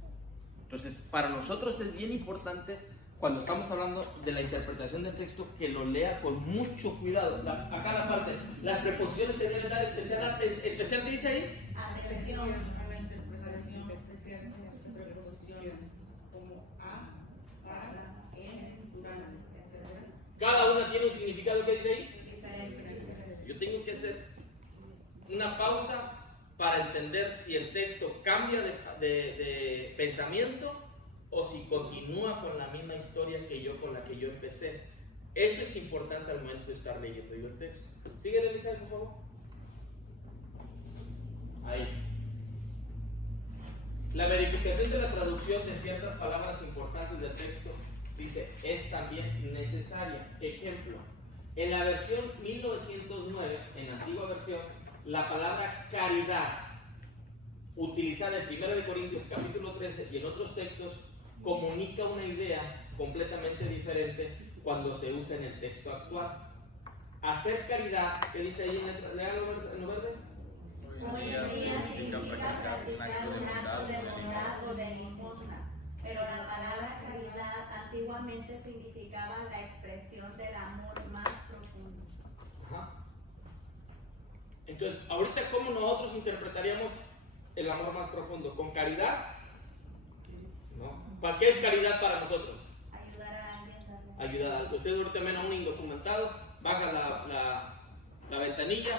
Entonces, para nosotros es bien importante, cuando estamos hablando de la interpretación del texto, que lo lea con mucho cuidado. Acá la parte, las preposiciones se deben dar especial, ¿qué dice ahí? Atención. A la interpretación especial de las preposiciones como a, para, en, durante, etc. Cada una tiene un significado, ¿qué dice ahí? Yo tengo que hacer una pausa para entender si el texto cambia de pensamiento o si continúa con la misma historia con la que yo empecé. Eso es importante al momento de estar leyendo yo el texto. Síguele, Elisa, por favor. Ahí. La verificación de la traducción de ciertas palabras importantes del texto, dice, es también necesaria. Ejemplo, en la versión 1909, en la antigua versión, la palabra caridad, utilizada en 1 Corintios capítulo 13 y en otros textos, comunica una idea completamente diferente cuando se usa en el texto actual. Hacer caridad, ¿qué dice ahí en lo verde? Hoy en día significa practicar un acto de bondad o de limosna, pero la palabra caridad antiguamente significaba la expresión del amor más profundo. Ajá. Entonces, ahorita, ¿cómo nosotros interpretaríamos el amor más profundo? ¿Con caridad? ¿No? ¿Para qué es caridad para nosotros? Ayudar a alguien también. Ayudar a alguien. Ustedes ahorita ven a un indocumentado, baja la ventanilla,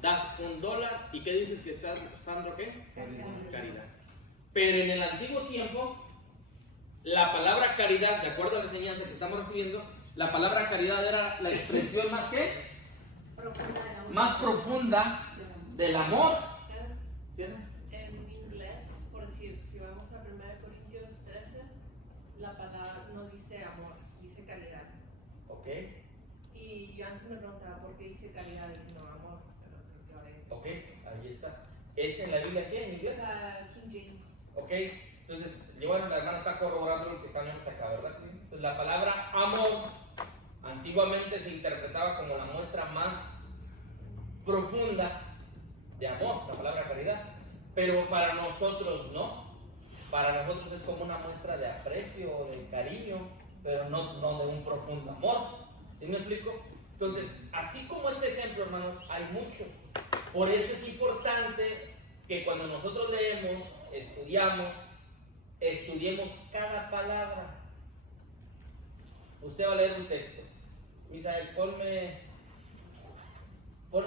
das $1 y ¿qué dices que estás dando? ¿Qué? Caridad. Pero en el antiguo tiempo, la palabra caridad, de acuerdo a la enseñanza que estamos recibiendo, la palabra caridad era la expresión más ¿qué? Profunda del amor. Más profunda del amor. ¿Tienes? En inglés, por decir, si vamos a 1 Corintios 13, la palabra no dice amor, dice caridad. Ok, Y yo antes me preguntaba por qué dice caridad y no amor, pero creo que ahora ok, ahí está. ¿Es en la Biblia qué? ¿En inglés? King James. Ok, entonces, bueno, la hermana está corroborando lo que estamos acá, ¿verdad? Entonces, la palabra amor antiguamente se interpretaba como la muestra más profunda de amor, la palabra caridad, pero para nosotros no. Para nosotros es como una muestra de aprecio o de cariño, pero no de un profundo amor. ¿Sí me explico? Entonces, así como ese ejemplo, hermanos, hay mucho. Por eso es importante que cuando nosotros leemos, estudiemos cada palabra. Usted va a leer un texto. Misael, pon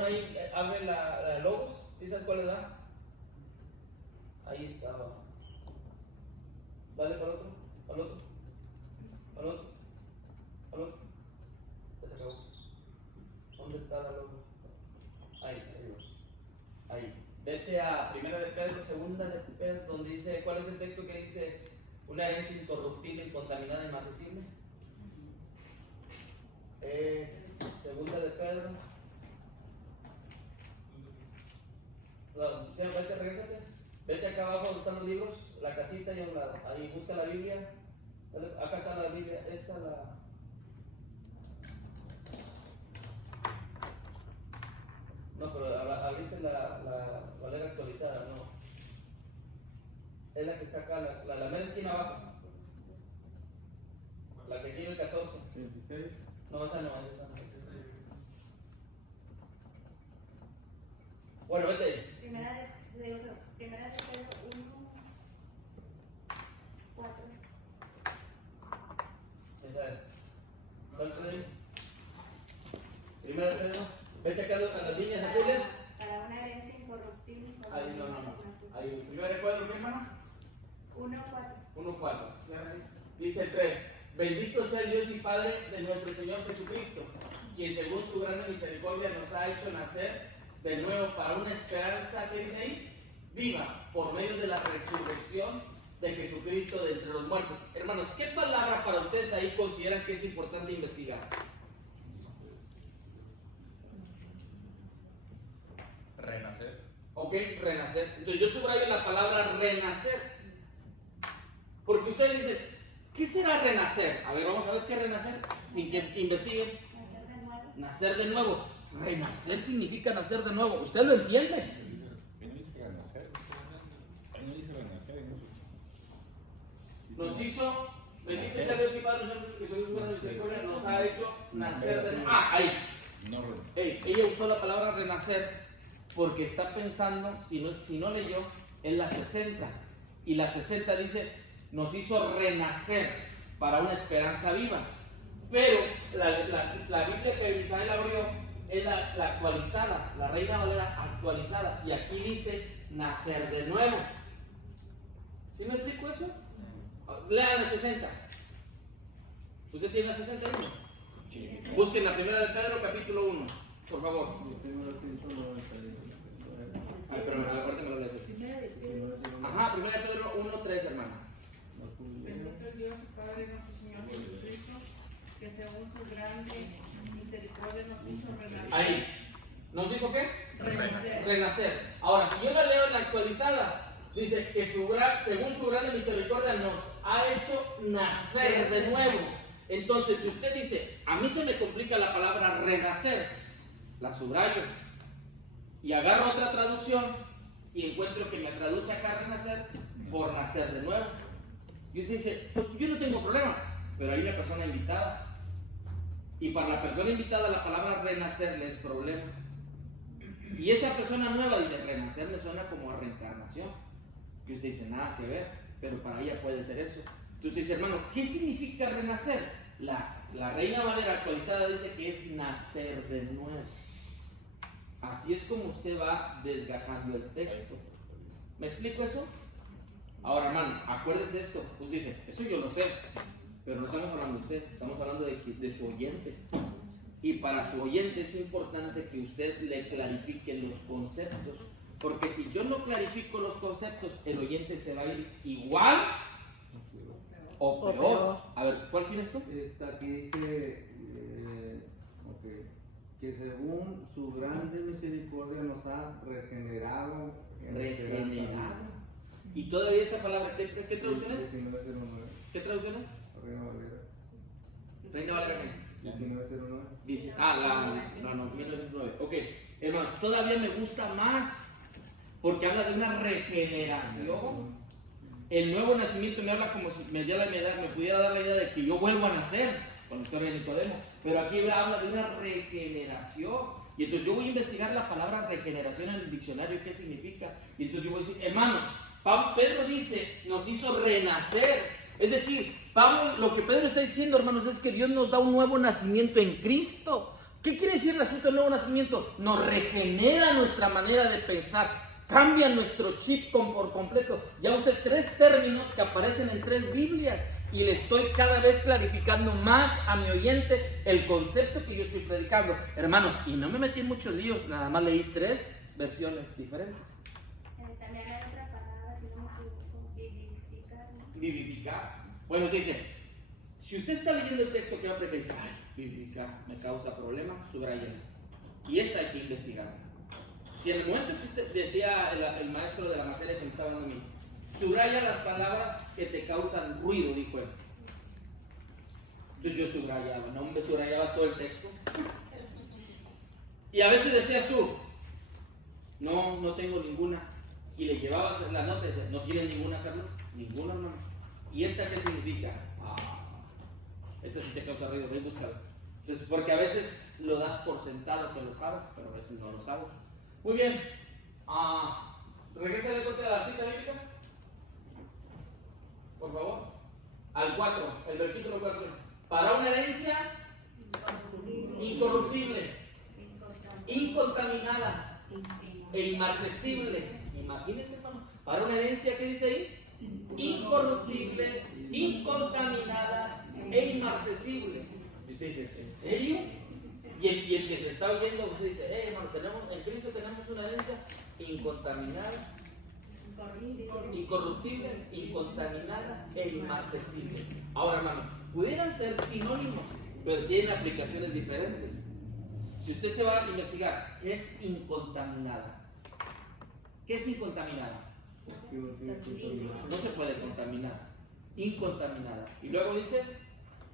ahí, abre la Logos. ¿Sí sabes cuál es la? Ahí está. Dale para otro, al otro, al otro, al otro. Ya se acabó. ¿Dónde está la Logos? Ahí, va. Ahí. Vete a 1 de Pedro, 2 de Pedro, donde dice, ¿cuál es el texto que dice una herencia incorruptible, incontaminada, inmarcesible? Es 2 de Pedro. No, vete, regrésate. Vete acá abajo donde están los libros, la casita y a un lado. Ahí busca la Biblia. Acá está la Biblia. Esa la. No, pero abriste la Valera actualizada, no. Es la que está acá, la mera esquina abajo. La que tiene el 14. 26. No, esa no, esa no. Bueno, vete ahí. Primera de Pedro 1, 4. Esa es. Salte de ahí. Primera de Pedro. Vete acá a las líneas azules. Para una herencia incorruptible. Ahí, no. Ahí, primero cuadro, mi hermano. 1, 4. 1:4. Dice 3. Bendito sea el Dios y Padre de nuestro Señor Jesucristo, quien según su grande misericordia nos ha hecho nacer de nuevo para una esperanza, ¿qué dice ahí? Viva, por medio de la resurrección de Jesucristo de entre los muertos. Hermanos, ¿qué palabra para ustedes ahí consideran que es importante investigar? Renacer. Ok, renacer. Entonces yo subrayo la palabra renacer. Porque ustedes dicen, ¿qué será renacer? A ver, vamos a ver qué es renacer, sin que investiguen. Nacer de nuevo. Nacer de nuevo. Renacer significa nacer de nuevo. ¿Usted lo entiende? Ahí no dice renacer. Ahí no dice renacer. Nos hizo, bendito sea Dios y Padre, que Jesús nos ha hecho nacer de nuevo. Ah, ahí. No renacer. Ella usó la palabra renacer porque está pensando, si no leyó, en la 60. Y la 60 dice, nos hizo renacer para una esperanza viva. Pero la Biblia que Isabel abrió es la actualizada, la Reina Valera actualizada. Y aquí dice nacer de nuevo. ¿Sí me explico eso? Lean la 60. ¿Usted tiene la 61? Sí. Busquen la primera de Pedro, capítulo 1, por favor. Ay, pero ahorita me lo lees. Ajá, primera de Pedro 1:3, hermana. Bendito es Dios y Padre de nuestro Señor Jesucristo, que según su grande misericordia nos hizo renacer. Ahí. ¿Nos hizo qué? Renacer. Renacer. Ahora, si yo la leo en la actualizada, dice que según su grande misericordia nos ha hecho nacer de nuevo. Entonces, si usted dice, a mí se me complica la palabra renacer, la subrayo y agarro otra traducción y encuentro que me traduce acá renacer por nacer de nuevo. Y usted dice, pues yo no tengo problema, pero hay una persona invitada. Y para la persona invitada la palabra renacer le es problema. Y esa persona nueva dice, renacer me suena como a reencarnación. Y usted dice, nada que ver, pero para ella puede ser eso. Entonces dice, hermano, ¿qué significa renacer? La Reina Valera actualizada dice que es nacer de nuevo. Así es como usted va desgajando el texto. ¿Me explico eso? Ahora, hermano, acuérdese esto. Usted dice, eso yo lo sé, pero no estamos hablando de usted, estamos hablando de su oyente. Y para su oyente es importante que usted le clarifique los conceptos. Porque si yo no clarifico los conceptos, el oyente se va a ir igual o peor. A ver, ¿cuál tienes tú? Esta aquí dice que según su grande misericordia nos ha regenerado. Regenerado. Y todavía esa palabra, ¿qué traducción es? 1909. ¿Qué traducción es? Reina Valera. Reina Valera. 1909. Dice, 1909. Ok, hermanos, todavía me gusta más porque habla de una regeneración. El nuevo nacimiento me habla como si me pudiera dar la idea de que yo vuelvo a nacer con la historia de Nicodemo, pero aquí habla de una regeneración. Y entonces yo voy a investigar la palabra regeneración en el diccionario, qué significa. Y entonces yo voy a decir, hermanos, Pedro dice, nos hizo renacer. Es decir, lo que Pedro está diciendo, hermanos, es que Dios nos da un nuevo nacimiento en Cristo. ¿Qué quiere decir el asunto del nuevo nacimiento? Nos regenera nuestra manera de pensar, cambia nuestro chip por completo. Ya usé 3 términos que aparecen en 3 Biblias y le estoy cada vez clarificando más a mi oyente el concepto que yo estoy predicando. Hermanos, y no me metí en muchos líos, nada más leí 3 versiones diferentes. También hay otra palabra, si no me equivoco, vivificar. Vivificar. Bueno, se dice, si usted está leyendo el texto que va a predicar y dice, ay, vivificar me causa problema, subrayelo. Y eso hay que investigar. Si en el momento que usted decía el maestro de la materia que me estaba dando a mí, subraya las palabras que te causan ruido, dijo él. Entonces yo subrayaba, no me subrayabas todo el texto. Y a veces decías tú, no tengo ninguna. Y le llevabas la nota y decías, ¿no tienes ninguna, Carlos? Ninguna, no. ¿Y esta qué significa? Esta sí te causa ruido, ven, búscalo. Entonces, porque a veces lo das por sentado que lo sabes, pero a veces no lo sabes. Muy bien. Regresa de contra la cita bíblica. Por favor. Al 4, el versículo 4. Para una herencia incorruptible, incontaminada e inmarcesible. Imagínense, hermano. Para una herencia, ¿qué dice ahí? Incorruptible, incontaminada e inmarcesible. Y usted dice, ¿en serio? Y el que te está oyendo, usted dice, hermano, en Cristo tenemos una herencia incontaminada, incorruptible, incontaminada e inmarcesible. Ahora, hermano, pudieran ser sinónimos, pero tienen aplicaciones diferentes. Si usted se va a investigar, ¿qué es incontaminada? ¿Qué es incontaminada? No se puede contaminar. Incontaminada. Y luego dice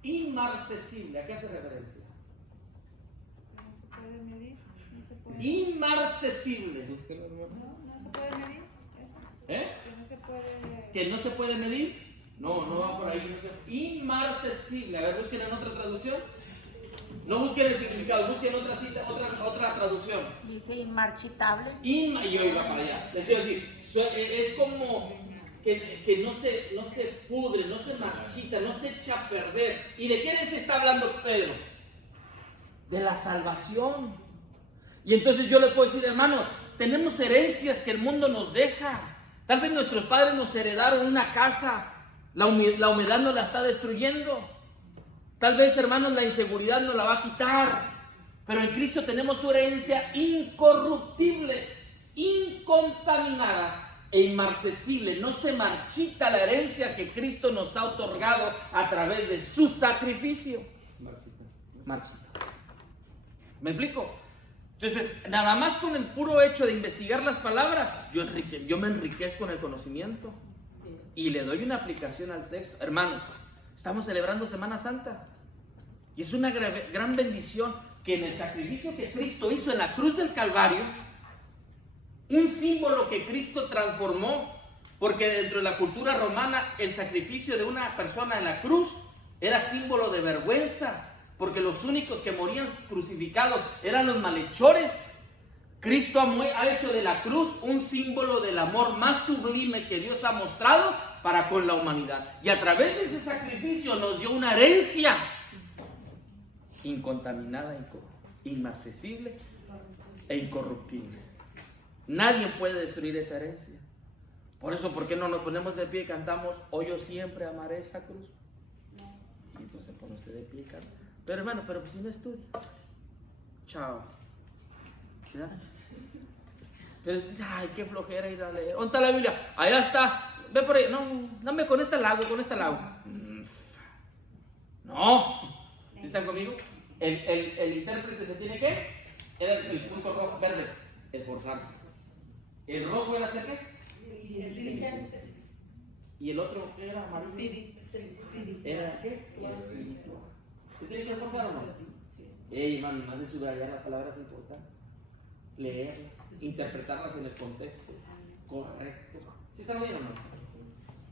inmarcesible. ¿A qué hace referencia? No se puede medir. No se puede. Inmarcesible. No se puede medir. ¿Eh? Que no se puede. ¿Que no se puede medir? No va por ahí. No se... Inmarcesible. A ver, busquen en otra traducción. No busquen el significado, busquen otra traducción. Dice inmarchitable. Y yo iba para allá. Les iba a decir, es como que no se pudre, no se marchita, no se echa a perder. ¿Y de qué les está hablando Pedro? De la salvación. Y entonces yo le puedo decir, hermano, tenemos herencias que el mundo nos deja. Tal vez nuestros padres nos heredaron una casa, la humedad nos la está destruyendo. Tal vez, hermanos, la inseguridad nos la va a quitar, pero en Cristo tenemos su herencia incorruptible, incontaminada e inmarcesible. No se marchita la herencia que Cristo nos ha otorgado a través de su sacrificio. Marchita. ¿Me explico? Entonces, nada más con el puro hecho de investigar las palabras, yo me enriquezco en el conocimiento y le doy una aplicación al texto. Hermanos, estamos celebrando Semana Santa y es una gran bendición que en el sacrificio que Cristo hizo en la cruz del Calvario, un símbolo que Cristo transformó, porque dentro de la cultura romana el sacrificio de una persona en la cruz era símbolo de vergüenza, porque los únicos que morían crucificados eran los malhechores. Cristo ha hecho de la cruz un símbolo del amor más sublime que Dios ha mostrado para con la humanidad. Y a través de ese sacrificio nos dio una herencia incontaminada, inmarcesible e incorruptible. Nadie puede destruir esa herencia. Por eso, ¿por qué no nos ponemos de pie y cantamos, oh, yo siempre amaré esa cruz? Y entonces pone usted de pie y canta. Pero hermano, pero si no estudia, chao. ¿Verdad? Pero usted dice, ay, qué flojera ir a leer. ¿Dónde está la Biblia? Allá está. Ve por ahí. No, dame con esta lago, No. ¿Sí están conmigo? El intérprete se tiene que. Era el punto rojo, verde. Esforzarse. El rojo era hacer qué. Y el otro era amarillo. ¿Era qué? Espíritu. ¿Se tiene que esforzar o no? Ey, hermano, más de subrayar las palabras importantes. Leerlas, interpretarlas en el contexto correcto. ¿Sí estamos bien o no?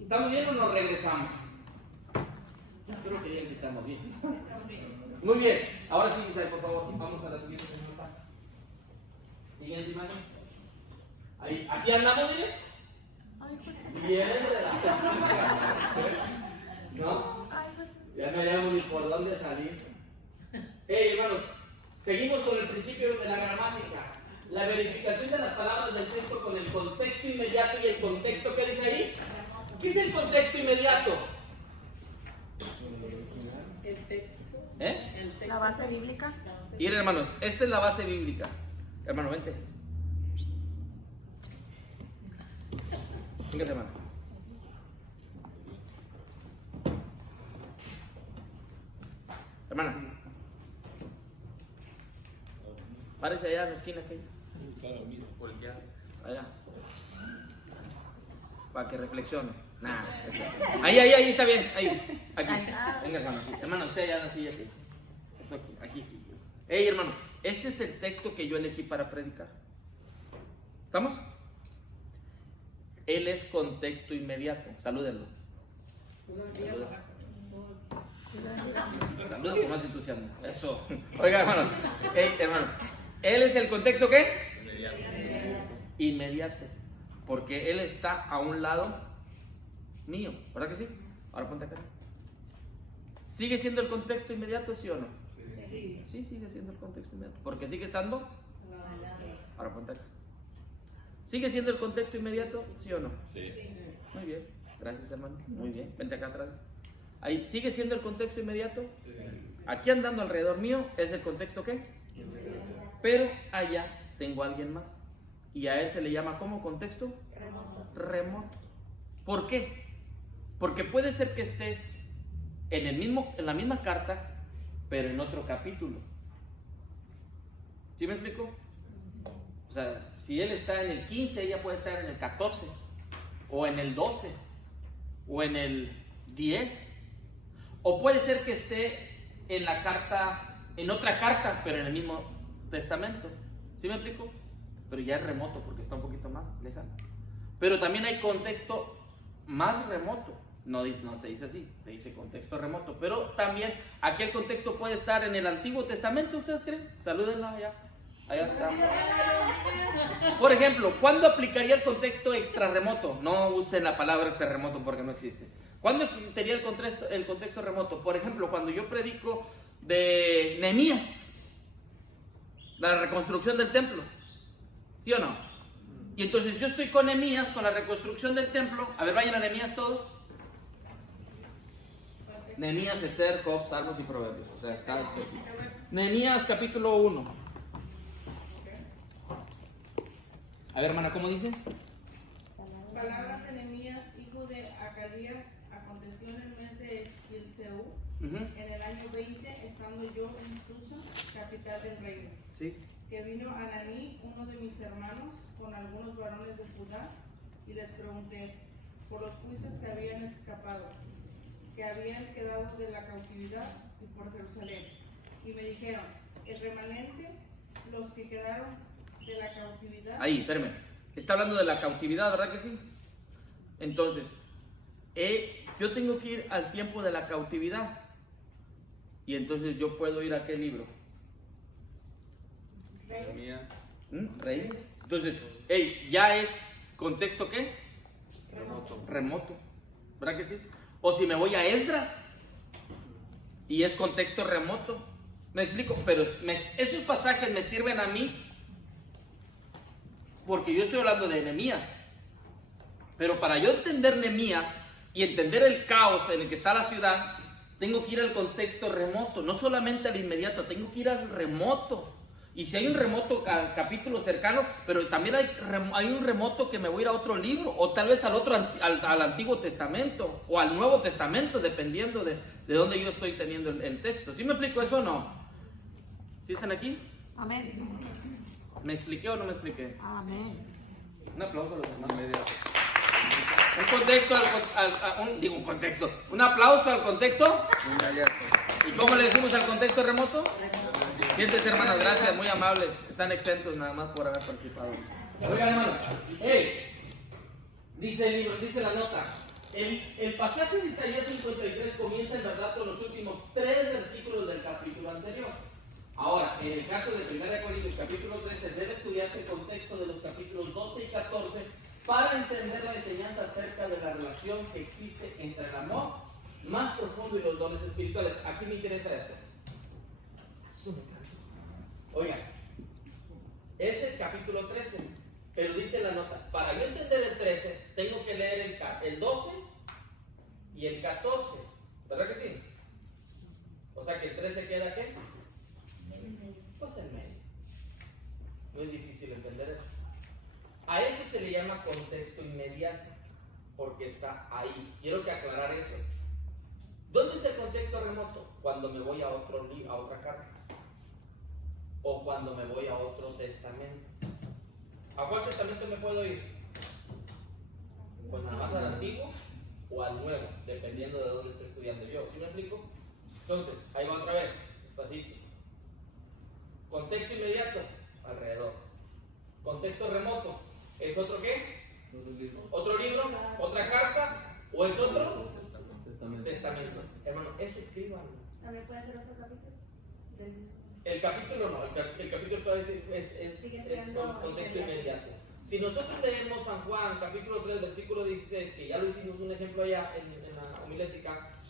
¿Estamos bien o nos regresamos? Yo creo que ya estamos bien. Muy bien, ahora sí, Isabel, por favor, vamos a la siguiente pregunta. Siguiente imagen. Ahí, así andamos, mire. Bien enredado. ¿No? Ya no hayamos ni por dónde salir. Hey, hermanos, seguimos con el principio de la gramática. La verificación de las palabras del texto con el contexto inmediato y el contexto que dice ahí. ¿Qué es el contexto inmediato? El texto. ¿Eh? El texto. La base bíblica. Miren, hermanos, esta es la base bíblica. Hermano, vente. Fíjate, hermano. Hermana. Párese allá en la esquina aquella. Allá. Para que reflexione. Nah, ahí está bien. Ahí. Aquí. Venga, hermano. Hermano, usted allá en la silla aquí. Aquí. Hey, hermano, ese es el texto que yo elegí para predicar. ¿Estamos? Él es contexto inmediato. Salúdenlo. Saludos con más entusiasmo. Eso. Oiga, hermano. Hey, hermano. Él es el contexto ¿qué? Inmediato. Porque él está a un lado mío. ¿Verdad que sí? Ahora ponte acá. ¿Sigue siendo el contexto inmediato, sí o no? Sí. Sí, sigue siendo el contexto inmediato. Porque sigue estando. Ahora ponte acá. ¿Sigue siendo el contexto inmediato, sí o no? Sí. Muy bien. Gracias, hermano. Muy bien. Vente acá atrás. Ahí, ¿sigue siendo el contexto inmediato? Sí. Aquí andando alrededor mío, ¿es el contexto qué? Pero allá tengo a alguien más. Y a él se le llama, ¿cómo contexto? Remoto. ¿Por qué? Porque puede ser que esté en la misma carta, pero en otro capítulo. ¿Sí me explico? O sea, si él está en el 15, ella puede estar en el 14, o en el 12, o en el 10. O puede ser que esté en la carta, en otra carta, pero en el mismo testamento. ¿Sí me explico? Pero ya es remoto porque está un poquito más lejano. Pero también hay contexto más remoto. No se dice así, se dice contexto remoto. Pero también aquí el contexto puede estar en el Antiguo Testamento, ¿ustedes creen? Salúdenla allá. Allá está. Por ejemplo, ¿cuándo aplicaría el contexto extra remoto? No usen la palabra extra remoto porque no existe. ¿Cuándo existiría el contexto remoto? Por ejemplo, cuando yo predico de Nehemías, la reconstrucción del templo. ¿Sí o no? Y entonces yo estoy con Nehemías, con la reconstrucción del templo. A ver, vayan a Nehemías todos. Nehemías, Esther, Job, Salmos y Proverbios. O sea, está cerca. Nehemías capítulo 1. A ver, hermana, ¿cómo dice? Palabras de Nehemías, hijo de Acalías, aconteció en el mes de Kilseú, en el año 20, estando yo en Susa, capital del reino. Sí. Que vino Ananí, uno de mis hermanos, con algunos varones de Judá, y les pregunté por los juicios que habían escapado, que habían quedado de la cautividad y por Jerusalén. Y me dijeron, el remanente, los que quedaron de la cautividad. Ahí, espérame. Está hablando de la cautividad, ¿verdad que sí? Entonces, yo tengo que ir al tiempo de la cautividad. Y entonces yo puedo ir a qué libro. Rey. Entonces, ya es contexto ¿qué? Remoto. ¿Verdad que sí? O si me voy a Esdras y es contexto remoto. Me explico, pero esos pasajes me sirven a mí porque yo estoy hablando de Nehemías. Pero para yo entender Nehemías y entender el caos en el que está la ciudad, tengo que ir al contexto remoto, no solamente al inmediato, tengo que ir al remoto. Y si hay un remoto capítulo cercano, pero también hay un remoto que me voy a ir a otro libro, o tal vez al Antiguo Testamento, o al Nuevo Testamento, dependiendo de dónde yo estoy teniendo el texto. ¿Sí me explico eso o no? ¿Sí están aquí? Amén. ¿Me expliqué o no me expliqué? Amén. Un aplauso a los demás. Un contexto. Un aplauso al contexto. ¿Y cómo le decimos al contexto remoto? Siéntese, hermanos, gracias, muy amables. Están exentos nada más por haber participado. Oigan, hermano, dice el libro, dice la nota. El pasaje de Isaías 53 comienza en verdad con los últimos 3 versículos del capítulo anterior. Ahora, en el caso de 1 Corintios capítulo 13, debe estudiarse el contexto de los capítulos 12 y 14 para entender la enseñanza acerca de la relación que existe entre el amor más profundo y los dones espirituales. Aquí me interesa esto. Oigan, es el capítulo 13, pero dice la nota, para yo entender el 13, tengo que leer el 12 y el 14, ¿verdad que sí? O sea que el 13 queda ¿qué? Pues en medio. No es difícil entender eso. A eso se le llama contexto inmediato, porque está ahí. Quiero que aclarar eso. ¿Dónde es el contexto remoto? Cuando me voy a otra carta. O cuando me voy a otro testamento. ¿A cuál testamento me puedo ir? Pues nada más al antiguo o al nuevo, dependiendo de dónde esté estudiando yo. ¿Sí me explico? Entonces, ahí va otra vez, despacito. Contexto inmediato, alrededor. Contexto remoto, ¿es otro qué? ¿Otro libro? ¿Otra carta? ¿O es otro? Testamento. Hermano, eso escríbanlo. ¿También puede ser otro capítulo? El capítulo no, el capítulo todavía es contexto inmediato. Si nosotros leemos San Juan, capítulo 3, versículo 16, que ya lo hicimos un ejemplo allá en la homilética,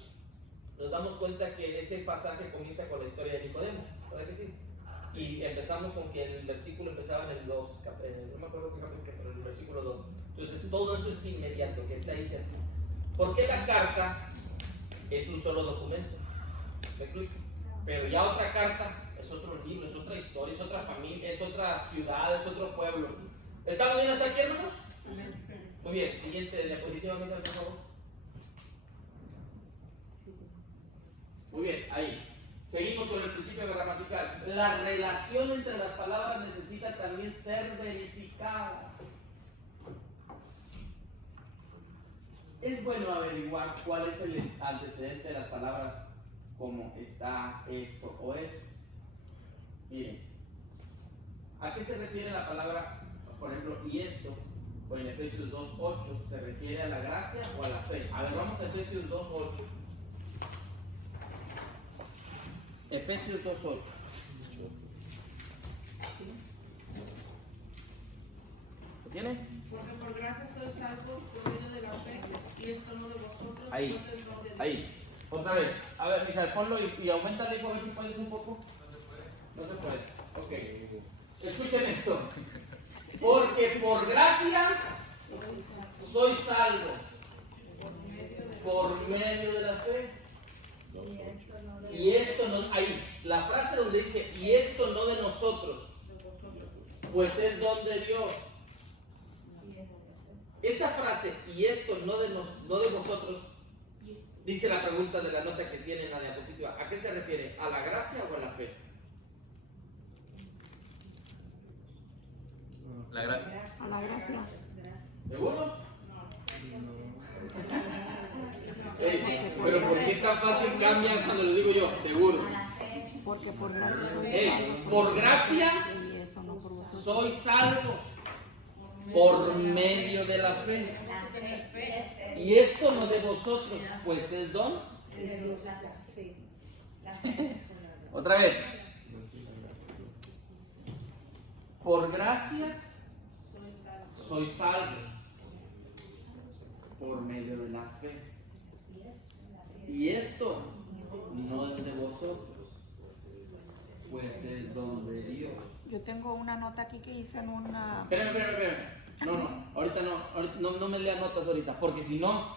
nos damos cuenta que ese pasaje comienza con la historia de Nicodemo, ¿verdad que sí? Y empezamos con que el versículo empezaba en el 2, no me acuerdo qué capítulo, pero en el versículo 2. Entonces todo eso es inmediato, que está ahí cerca. ¿Por qué la carta es un solo documento? ¿Me explico? Pero ya otra carta es otro libro, es otra historia, es otra familia, es otra ciudad, es otro pueblo. ¿Estamos bien hasta aquí, hermanos? Muy bien, siguiente diapositiva, por favor. Muy bien, ahí. Seguimos con el principio gramatical. La relación entre las palabras necesita también ser verificada. Es bueno averiguar cuál es el antecedente de las palabras como está esto o esto. Miren, ¿a qué se refiere la palabra, por ejemplo, y esto? O en Efesios 2.8, ¿se refiere a la gracia o a la fe? A ver, vamos a Efesios 2.8. Efesios 2.8. ¿Lo tiene? Porque por gracia sois salvos por medio de la fe, y esto no de vosotros, Ahí, no del don de Dios. ahí. Otra vez. A ver, Misael, ponlo y aumentale por ver si puedes un poco. No se puede. Ok. Escuchen esto. Porque por gracia soy salvo por medio de la fe. Y esto no, ahí, la frase donde dice, y esto no de nosotros, pues es don de Dios. Esa frase, y esto no de vosotros, dice la pregunta de la nota que tiene en la diapositiva. ¿A qué se refiere? ¿A la gracia o a la fe? La gracia. A la gracia. ¿Seguros? Pero ¿por qué tan fácil cambian cuando lo digo yo? Seguros. Porque por gracia soy Por gracia y esto no por vosotros. soy salvo por medio de la fe. Y esto no de vosotros, pues es don. Otra vez. Por gracia soy salvo por medio de la fe. Y esto no es de vosotros, pues es don de Dios. Yo tengo una nota aquí que hice en una... Espérame. No, ahorita no me lea notas ahorita, porque si no,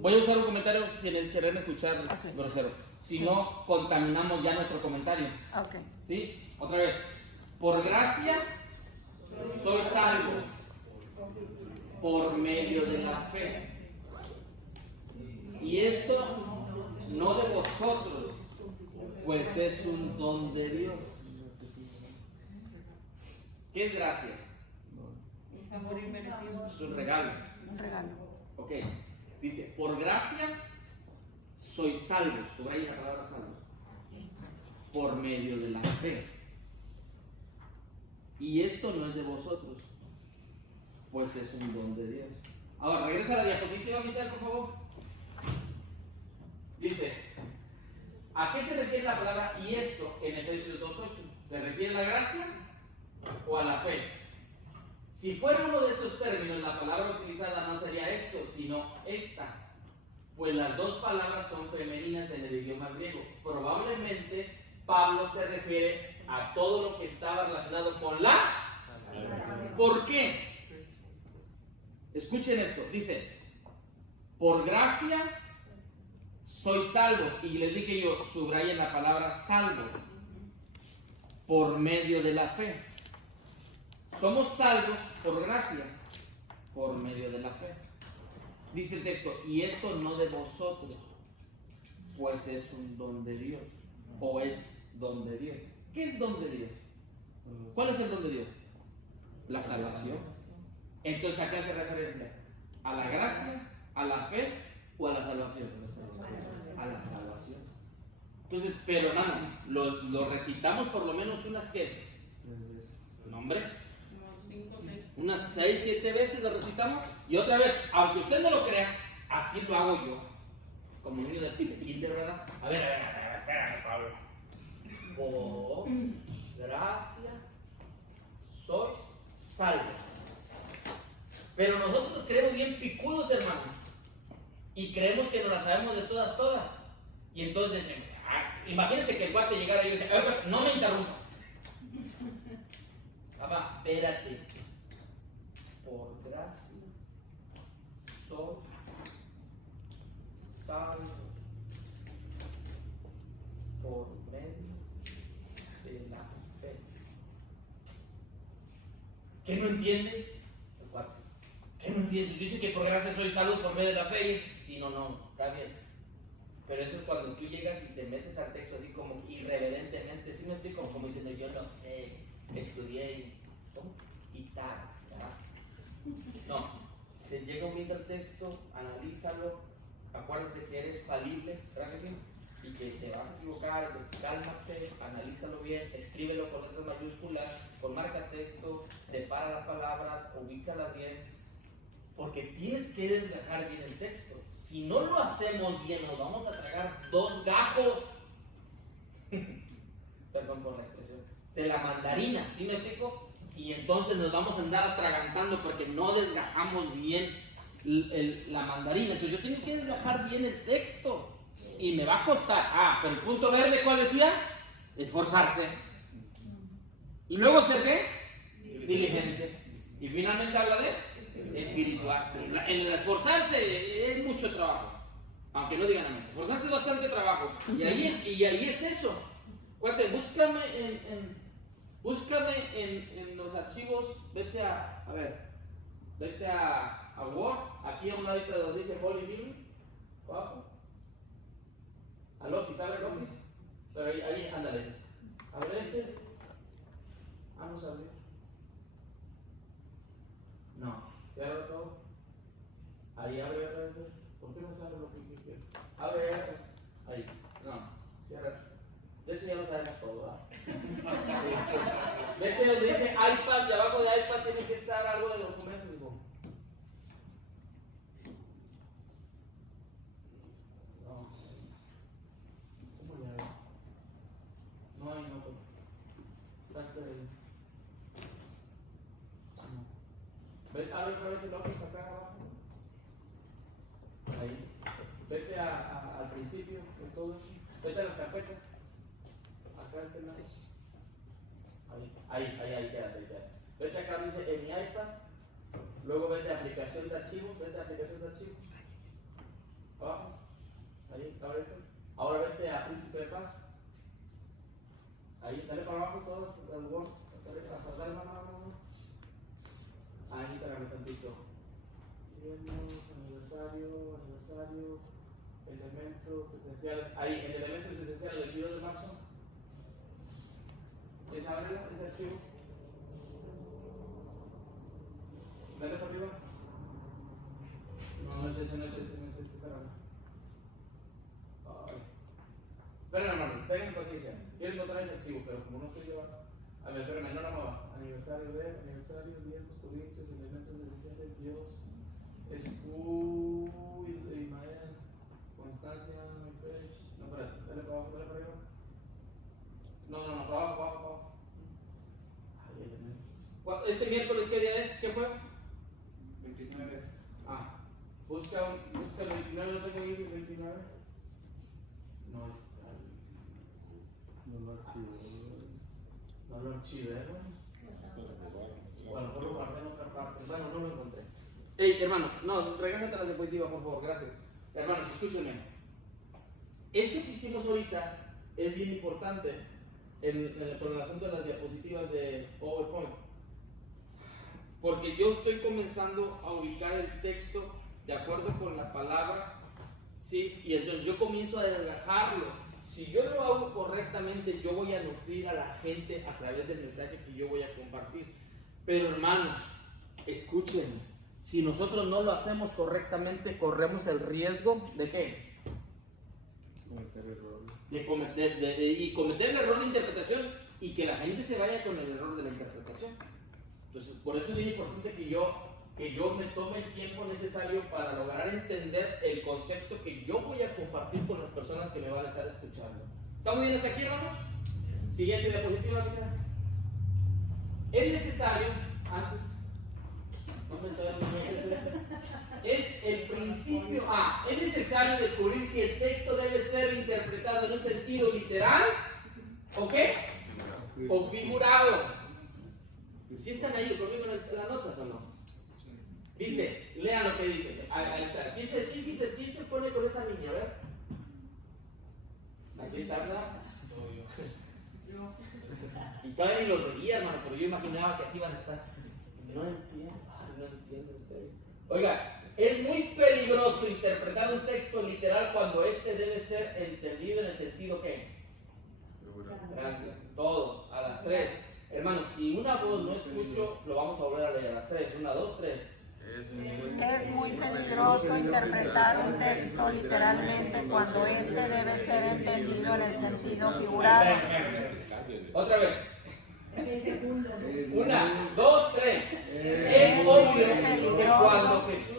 voy a usar un comentario sin querer escuchar grosero. Si no, contaminamos ya nuestro comentario. Ok. ¿Sí? Otra vez. Por gracia soy salvo por medio de la fe. Y esto no de vosotros, pues es un don de Dios. ¿Qué es gracia? Es amor inmerecido. Es un regalo. Un regalo. Ok. Dice, por gracia soy salvo. Subraya la palabra salvo. Por medio de la fe. Y esto no es de vosotros, pues es un don de Dios. Ahora, regresa a la diapositiva, Misael, por favor. Dice, ¿a qué se refiere la palabra y esto en Efesios 2.8? ¿Se refiere a la gracia o a la fe? Si fuera uno de esos términos, la palabra utilizada no sería esto, sino esta. Pues las dos palabras son femeninas en el idioma griego. Probablemente Pablo se refiere a todo lo que estaba relacionado con la... ¿Por qué? Escuchen esto. Dice, por gracia soy salvos. Y les dije yo, subrayen la palabra salvo. Por medio de la fe. Somos salvos por gracia. Por medio de la fe. Dice el texto, y esto no de vosotros, pues es un don de Dios. O es don de Dios. ¿Qué es don de Dios? ¿Cuál es el don de Dios? La salvación. Entonces, ¿a qué hace referencia? ¿A la gracia, a la fe o a la salvación? A la salvación. Entonces, pero hermano, lo recitamos por lo menos unas que... No, hombre. Unas 6, 7 veces lo recitamos. Y otra vez, aunque usted no lo crea, así lo hago yo. Como niño de kinder, ¿verdad? A ver, espérame, Pablo. Por gracia sois salvos. Pero nosotros nos creemos bien picudos, hermano. Y creemos que nos la sabemos de todas. Y entonces decimos, imagínense que el cuate llegara y yo dijera, no me interrumpas. Papá, espérate. Por gracia soy salvo por medio ¿Qué no entiendes? El cuarto. ¿Qué no entiendes? Dice que por gracia soy salvo por medio de la fe. Sí, no, está bien. Pero eso es cuando tú llegas y te metes al texto así como irreverentemente, ¿sí me explico? Como diciendo, yo no sé, estudié y tal. No, se llega un momento al texto, analízalo, acuérdate que eres falible, ¿verdad que sí? Y que te vas a equivocar, pues cálmate, analízalo bien, escríbelo con letras mayúsculas, con marca texto, separa las palabras, ubícalas bien, porque tienes que desgajar bien el texto. Si no lo hacemos bien, nos vamos a tragar 2 gajos, perdón por la expresión, de la mandarina, ¿sí me explico? Y entonces nos vamos a andar atragantando porque no desgajamos bien la mandarina. Entonces yo tengo que desgajar bien el texto. Y me va a costar. Pero el punto verde, ¿cuál decía? Esforzarse. Y luego ser ¿qué? Diligente. Y finalmente habla de espiritual. Pero en el esforzarse es mucho trabajo. Aunque no digan a mí. Esforzarse es bastante trabajo. Y ahí es eso. Cuate, búscame en los archivos. Vete a Word. Aquí a un ladito donde dice Holy Bible. Abajo. Al Office, abre el Office, pero ahí, ándale. Abre ese. Vamos a abrir. No, cierra todo. Ahí abre otra vez. ¿Por qué no se abre lo que yo quiero? Abre eso. Ahí. No, cierra. De eso ya lo sabemos todo, Vete donde dice iPad, y abajo de iPad tiene que estar algo de documentos. No hay no. Exacto. Abre otra vez el Office acá abajo. Ahí. Vete al principio de todo eso. Vete a las carpetas. Acá este lado. Ahí, quédate. Vete acá, dice en mi iPad. Luego vete a aplicación de archivos. Abajo. Ahí, abre eso. Ahora vete a Príncipe de Paz. Ahí, dale para abajo todos, el Word, hasta dar mano. Ahí te agarré tantito. Aniversario, elementos esenciales. Ahí, el elemento esencial del 22 de marzo. ¿Es ábrelo? ¿Es archivo? Dale para arriba. No es ese, caramba. Esperen, hermanos, tengan paciencia. Quiero encontrar ese archivo, pero como no estoy llevando. A ver, espérenme, no va. Aniversario, viejos, provincias, elementos esenciales, Dios, Ismael, Constancia, mi page. No, espérate, dale para abajo, dale para arriba. No, para abajo. Ay, elementos. ¿Este miércoles qué día es? ¿Qué fue? 29. Busca el 29, no tengo ahí el 29. No es. No lo archivé, Bueno, lo guardé en otra parte. Bueno, no lo encontré. Hermano, no, regrésate a la diapositiva, por favor, gracias. Hermanos, escúchenme. Eso que hicimos ahorita es bien importante con el asunto de las diapositivas de PowerPoint. Porque yo estoy comenzando a ubicar el texto de acuerdo con la palabra, ¿sí? Y entonces yo comienzo a desgajarlo. Si yo lo hago correctamente, yo voy a nutrir a la gente a través del mensaje que yo voy a compartir. Pero hermanos, escúchenme, si nosotros no lo hacemos correctamente, corremos el riesgo ¿de qué? Cometer el error de interpretación y que la gente se vaya con el error de la interpretación. Entonces, por eso es bien importante que yo me tome el tiempo necesario para lograr entender el concepto que yo voy a compartir con las personas que me van a estar escuchando. ¿Estamos bien hasta aquí, hermanos? Siguiente diapositiva, quizá. Es necesario, antes, es el principio, es necesario descubrir si el texto debe ser interpretado en un sentido literal, ¿o qué? O figurado. ¿Sí están ahí conmigo en las notas o no? Dice, lean lo que dice. Ahí está. ¿Quién se pone con esa niña? A ver. Así está, ¿verdad? Y todavía ni los veía, hermano, pero yo imaginaba que así van a estar. No entiendo. Ay, no entiendo en serio. Oiga, es muy peligroso interpretar un texto literal cuando este debe ser entendido en el sentido que. Gracias. Todos, a las 3. Hermanos, si una voz no escucho, lo vamos a volver a leer a las 3. 1, 2, 3. Es muy peligroso interpretar un texto literalmente cuando este debe ser entendido en el sentido figurado. Otra vez. 1, 2, 3. Es obvio que cuando Jesús.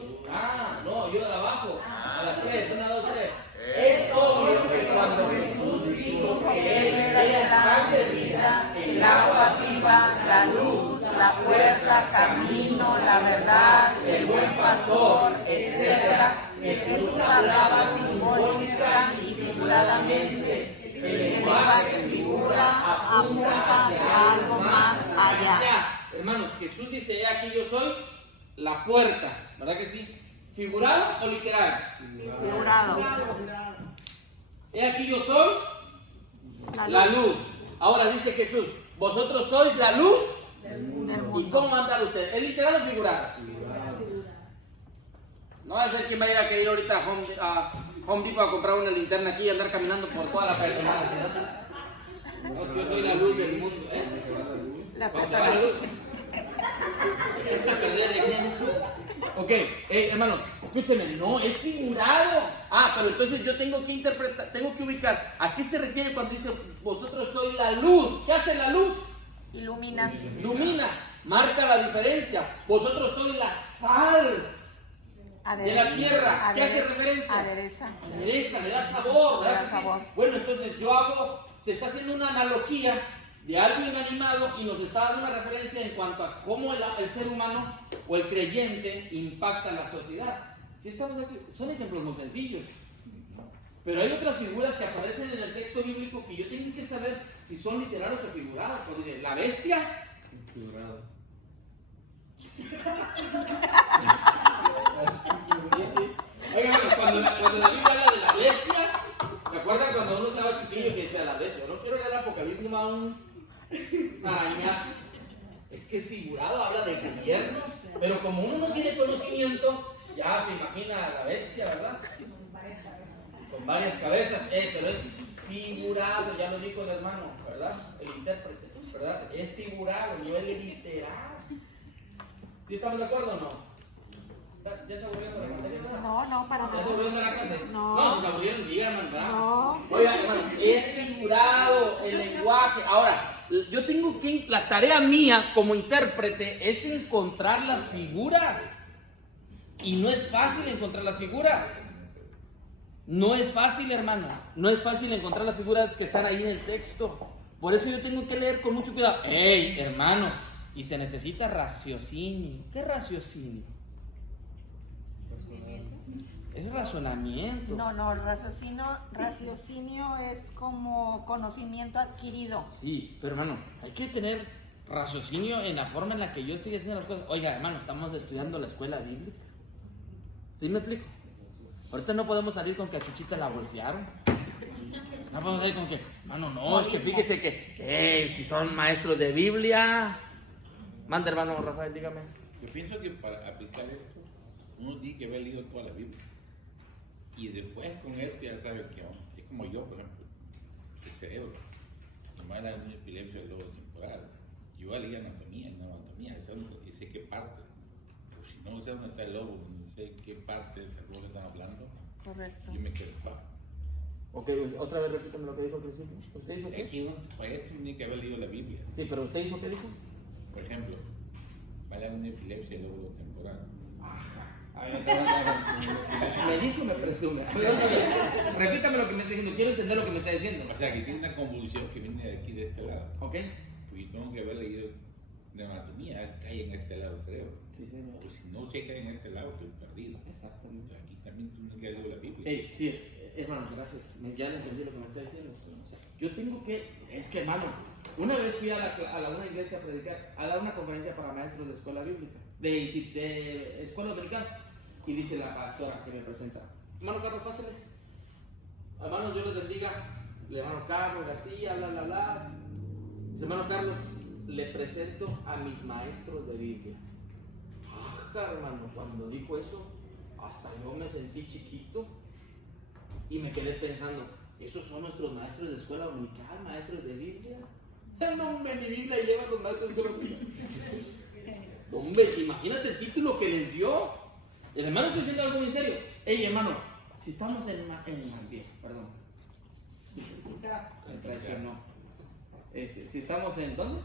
No, yo de abajo. A las 3. 1, 2, 3. Es obvio que cuando Jesús dijo que Él era el pan de vida, el agua viva, la luz, la puerta, camino, la verdad, el buen pastor, etc., Jesús hablaba simbólica y figuradamente. El lenguaje figura apunta hacia algo más allá. Hermanos, Jesús dice, aquí yo soy la puerta, ¿verdad que sí? ¿Figurado o literal? Figurado. Aquí yo soy la luz. Ahora dice Jesús, vosotros sois la luz. ¿Y cómo andar ustedes? ¿Es literal o figurado? No va a ser quien va a ir a querer ahorita a Home Depot a comprar una linterna aquí y andar caminando por toda la personal. ¿No? Yo soy la luz del mundo. Vamos a ver la luz. Echaste a perder el ejemplo. Ok, hermano, escúcheme, no, es figurado. Pero entonces yo tengo que interpretar, tengo que ubicar. ¿A qué se refiere cuando dice vosotros sois la luz? ¿Qué hace la luz? Ilumina. Ilumina, marca la diferencia. Vosotros sois la sal de la tierra. ¿Qué hace referencia? Adereza. Adereza, le da sabor. Le da sabor. Bueno, entonces se está haciendo una analogía de algo inanimado y nos está dando una referencia en cuanto a cómo el ser humano o el creyente impacta a la sociedad. Si estamos aquí, son ejemplos muy sencillos. Pero hay otras figuras que aparecen en el texto bíblico que yo tengo que saber si son literarios o figurados. Pues dice, la bestia. Figurado. Sí. Oigan, bueno, cuando la Biblia habla de la bestia, ¿se acuerdan cuando uno estaba chiquillo que decía la bestia? Yo no quiero leer Apocalipsis, no me da un arañazo. Es que es figurado, habla de gobiernos, pero como uno no tiene conocimiento, ya se imagina a la bestia, ¿verdad? Con varias cabezas, pero es figurado, ya lo dijo el hermano, ¿verdad? El intérprete, ¿verdad? Es figurado, no es literal. ¿Sí estamos de acuerdo o no? ¿Ya se aburrieron de la materia? No, para ¿Ya se nada. aburrieron de la clase? No. No, si se aburrieron, digan, ¿verdad? No. Oiga, hermano, es figurado el lenguaje. Ahora, yo tengo que, la tarea mía como intérprete es encontrar las figuras. Y no es fácil encontrar las figuras. No es fácil, hermano. No es fácil encontrar las figuras que están ahí en el texto. Por eso yo tengo que leer con mucho cuidado. ¡Ey, hermanos! Y se necesita raciocinio. ¿Qué raciocinio? Es razonamiento. No, raciocinio es como conocimiento adquirido. Sí, pero hermano, hay que tener raciocinio en la forma en la que yo estoy haciendo las cosas. Oiga, hermano, estamos estudiando la escuela bíblica. ¿Sí me explico? Ahorita no podemos salir con que a Chuchita la bolsearon. No podemos salir con que, hermano, no, es que fíjese que, si son maestros de Biblia. Manda, hermano Rafael, dígame. Yo pienso que para aplicar esto, uno tiene que haber leído toda la Biblia. Y después con esto ya sabe que es como yo, por ejemplo, el cerebro. Mi madre da una epilepsia de lobo temporal. Yo leí anatomía, y sé qué parte. Pero si no sé dónde está el lobo, no sé qué parte del cerebro están hablando, Correcto. yo me quedo pa. Ok, otra vez repítame lo que dijo al principio. ¿Usted hizo qué? Aquí para esto tiene que haber leído la Biblia. Sí, pero ¿usted hizo qué dijo? Por ejemplo, va a dar una epilepsia de lobo temporal. A ver, ¿me dice o me presume? Repítame lo que me está diciendo, quiero entender lo que me está diciendo. O sea, que tiene una convulsión que viene de aquí, de este lado. ¿Ok? Pues yo tengo que haber leído de anatomía, que hay en este lado del cerebro. Sí, señor. Pues si no sé qué hay en este lado, estoy perdido. Exactamente. Aquí también tú no leído la Biblia. Sí, hermano, gracias. Ya le entendí lo que me está diciendo. Yo tengo que, es que hermano, una vez fui a una iglesia a predicar, a dar una conferencia para maestros de escuela bíblica, de escuela dominical, y dice la pastora que me presenta, hermano Carlos, pásale. Hermano, Dios les bendiga. Hermano Carlos García, Dice, hermano Carlos, le presento a mis maestros de Biblia. hermano, cuando dijo eso, hasta yo me sentí chiquito y me quedé pensando, ¿esos son nuestros maestros de escuela dominical, maestros de Biblia? No, hombre, ni Biblia llevan los maestros de teología. Hombre, imagínate el título que les dio. El hermano está diciendo algo muy serio. Ey, hermano, si estamos en Malvier, perdón. Me traicionó. Si estamos en ¿dónde?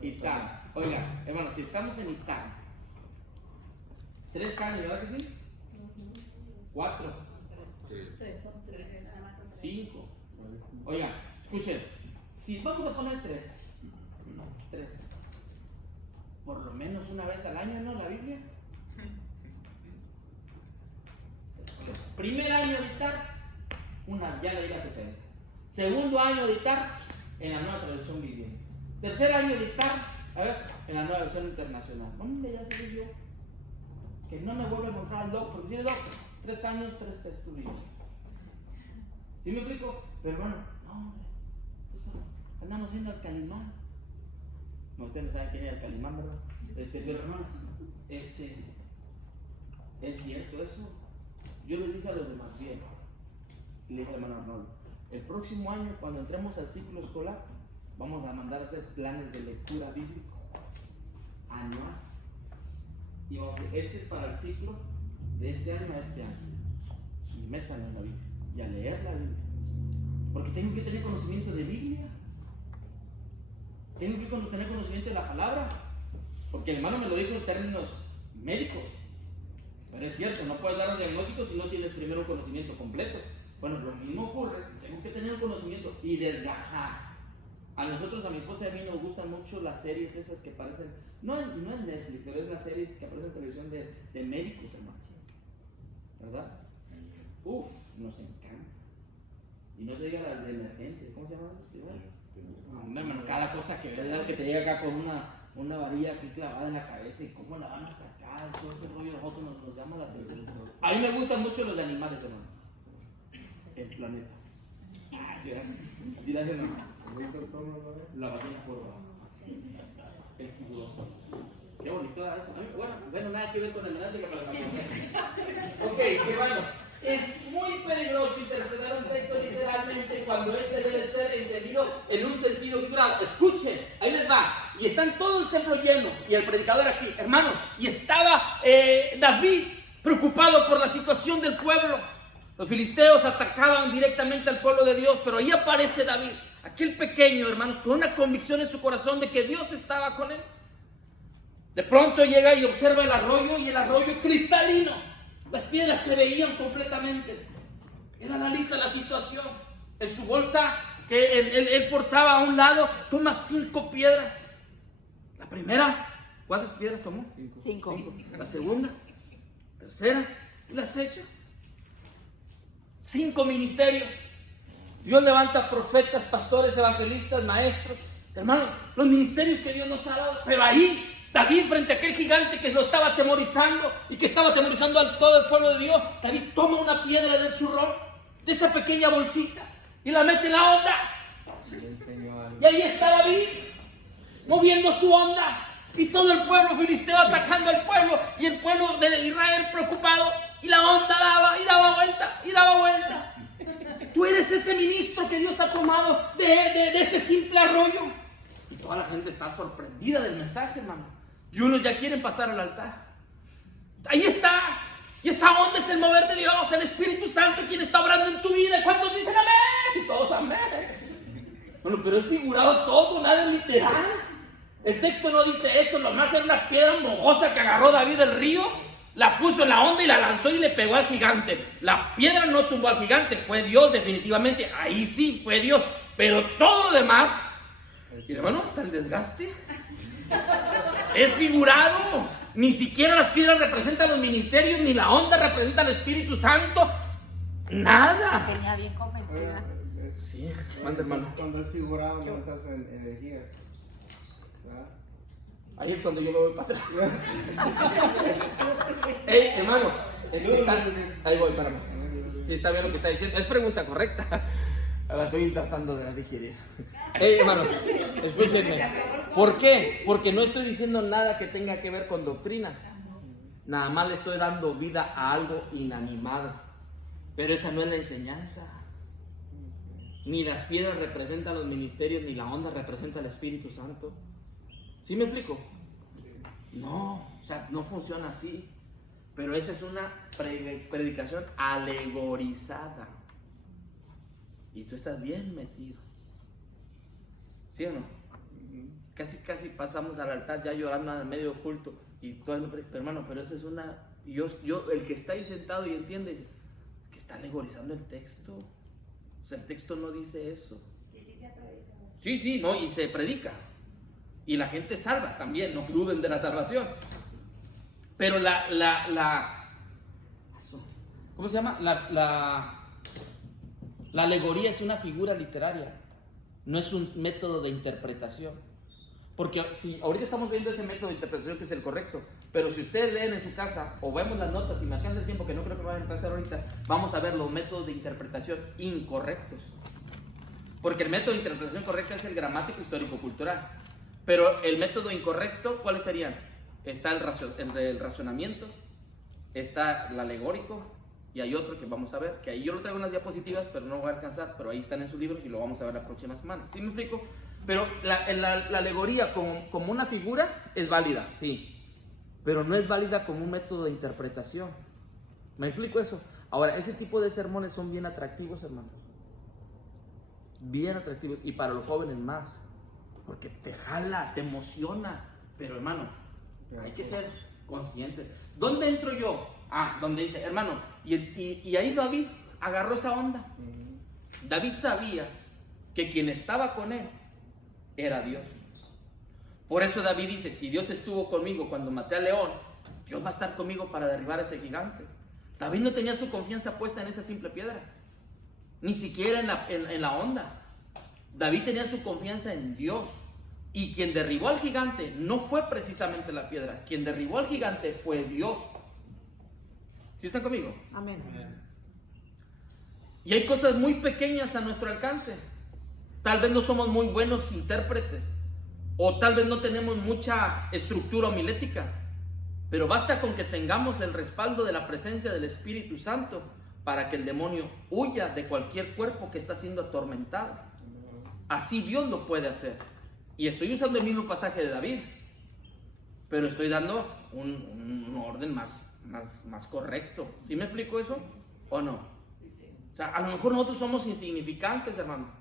Itán. Oiga, hermano, si estamos en Itán, 3 años, ¿verdad que sí? 4, 5. Oiga, escuchen, si vamos a poner 3, por lo menos una vez al año, ¿no? La Biblia. Primer año editar, ya le diga 60. Segundo año editar, en la nueva traducción viviente. Tercer año editar, a ver, en la nueva versión internacional. ¿Dónde ya sé yo? Que no me vuelve a encontrar al doctor, porque tiene doctor. 3 años, 3 textos bíblicos. ¿Sí me explico? Pero hermano, no, hombre. Andamos haciendo el Calimán. No, ustedes no saben quién es el Calimán, ¿verdad? Pero hermano, ¿es cierto eso? Yo le dije a los demás bien. Le dije al hermano Arnoldo, el próximo año, cuando entremos al ciclo escolar, vamos a mandar a hacer planes de lectura bíblica anual. Y vamos a decir, este es para el ciclo de este año a este año. Y métanlo en la Biblia. Y a leer la Biblia. Porque tengo que tener conocimiento de Biblia. Tengo que tener conocimiento de la palabra. Porque el hermano me lo dijo en términos médicos. Pero es cierto, no puedes dar un diagnóstico si no tienes primero un conocimiento completo. Bueno, lo mismo ocurre, tengo que tener un conocimiento y desgajar. A nosotros, a mi esposa y a mí nos gustan mucho las series esas que aparecen, no en Netflix, pero es las series que aparecen en televisión de médicos, hermano. ¿Verdad? Uf, nos encanta. Y no se diga las de emergencia, ¿cómo se llama eso? No, hermano, cada cosa que ves, que te llega acá con una varilla aquí clavada en la cabeza y cómo la van a sacar, todo ese rollo, nosotros nos llama la atención. A mí me gustan mucho los de animales, hermano. El planeta. ¿Sí, así la hacen, la ballena curva. El tiburón. Qué bonito eso. Bueno, nada que ver con el menático, pero ok, hermanos. Es muy peligroso interpretar un texto literalmente cuando este debe ser entendido en un sentido figurado. Escuchen, ahí les va. Y está en todo el templo lleno y el predicador aquí, hermano. Y estaba David preocupado por la situación del pueblo. Los filisteos atacaban directamente al pueblo de Dios, pero ahí aparece David, aquel pequeño, hermanos, con una convicción en su corazón de que Dios estaba con él. De pronto llega y observa el arroyo, y el arroyo cristalino. Las piedras se veían completamente. Él analiza la situación. En su bolsa que él portaba a un lado, toma 5 piedras. La primera, ¿cuántas piedras tomó? 5. La segunda, tercera, y las echa. 5 ministerios. Dios levanta profetas, pastores, evangelistas, maestros. Hermanos, los ministerios que Dios nos ha dado. Pero ahí, David, frente a aquel gigante que lo estaba atemorizando y que estaba atemorizando a todo el pueblo de Dios, David toma una piedra del zurrón, de esa pequeña bolsita, y la mete en la onda. Y ahí está David, moviendo su onda, y todo el pueblo filisteo atacando al pueblo, y el pueblo de Israel preocupado, y la onda daba, y daba vuelta, y daba vuelta. Tú eres ese ministro que Dios ha tomado de ese simple arroyo. Y toda la gente está sorprendida del mensaje, hermano. Y unos ya quieren pasar al altar. Ahí estás. Y esa onda es el mover de Dios, el Espíritu Santo, quien está obrando en tu vida. ¿Y cuántos dicen amén? Y todos amén. Bueno, pero es figurado todo, nada es literal. El texto no dice eso, nomás era una piedra mojosa que agarró David del río, la puso en la onda y la lanzó y le pegó al gigante. La piedra no tumbó al gigante, fue Dios definitivamente. Ahí sí fue Dios. Pero todo lo demás, y hermano, hasta el desgaste es figurado. Ni siquiera las piedras representan los ministerios, ni la onda representa al Espíritu Santo. Nada. Tenía bien convencida. Sí, manda, hermano. Cuando es figurado, no estás en energías. ¿Verdad? Ahí es cuando yo me voy para atrás. Hey, hermano, es que estás. Ahí voy, espérame. Sí, está bien lo que está diciendo. Es pregunta correcta. La estoy tratando de digerir. Hey, hermano, escúchenme. ¿Por qué? Porque no estoy diciendo nada que tenga que ver con doctrina. Nada más le estoy dando vida a algo inanimado. Pero esa no es la enseñanza. Ni las piedras representan los ministerios, ni la onda representa el Espíritu Santo. ¿Sí me explico? No, o sea, no funciona así. Pero esa es una predicación alegorizada. Y tú estás bien metido. ¿Sí o no? Casi pasamos al altar ya llorando al medio culto. Y todo, hermano, pero esa es una... Yo, el que está ahí sentado y entiende, dice, es que está alegorizando el texto. O sea, el texto no dice eso. Sí, no, y se predica. Y la gente salva también, no duden de la salvación. Pero ¿cómo se llama? La alegoría es una figura literaria, no es un método de interpretación. Porque si ahorita estamos viendo ese método de interpretación que es el correcto, pero si ustedes leen en su casa o vemos las notas, si me alcanza el tiempo, que no creo que me vayan a alcanzar ahorita, vamos a ver los métodos de interpretación incorrectos. Porque el método de interpretación correcta es el gramático histórico-cultural. Pero el método incorrecto, ¿cuáles serían? Está el del razonamiento, está el alegórico, y hay otro que vamos a ver, que ahí yo lo traigo en las diapositivas, pero no voy a alcanzar, pero ahí están en sus libros y lo vamos a ver la próxima semana. ¿Sí me explico? Pero la alegoría como una figura es válida, sí, pero no es válida como un método de interpretación. ¿Me explico eso? Ahora, ese tipo de sermones son bien atractivos, hermanos. Bien atractivos, y para los jóvenes más, porque te jala, te emociona, pero hermano, hay que ser consciente. ¿Dónde entro yo? Donde dice, hermano, y ahí David agarró esa onda. David sabía que quien estaba con él era Dios. Por eso David dice, si Dios estuvo conmigo cuando maté al león, Dios va a estar conmigo para derribar a ese gigante. David no tenía su confianza puesta en esa simple piedra, ni siquiera en la onda. David tenía su confianza en Dios. Y quien derribó al gigante no fue precisamente la piedra. Quien derribó al gigante fue Dios. ¿Sí están conmigo? Amén. Y hay cosas muy pequeñas a nuestro alcance. Tal vez no somos muy buenos intérpretes, o tal vez no tenemos mucha estructura homilética, pero basta con que tengamos el respaldo de la presencia del Espíritu Santo para que el demonio huya de cualquier cuerpo que está siendo atormentado. Así Dios lo puede hacer. Y estoy usando el mismo pasaje de David, pero estoy dando un orden más correcto. ¿Sí me explico eso o no? O sea, a lo mejor nosotros somos insignificantes, hermano,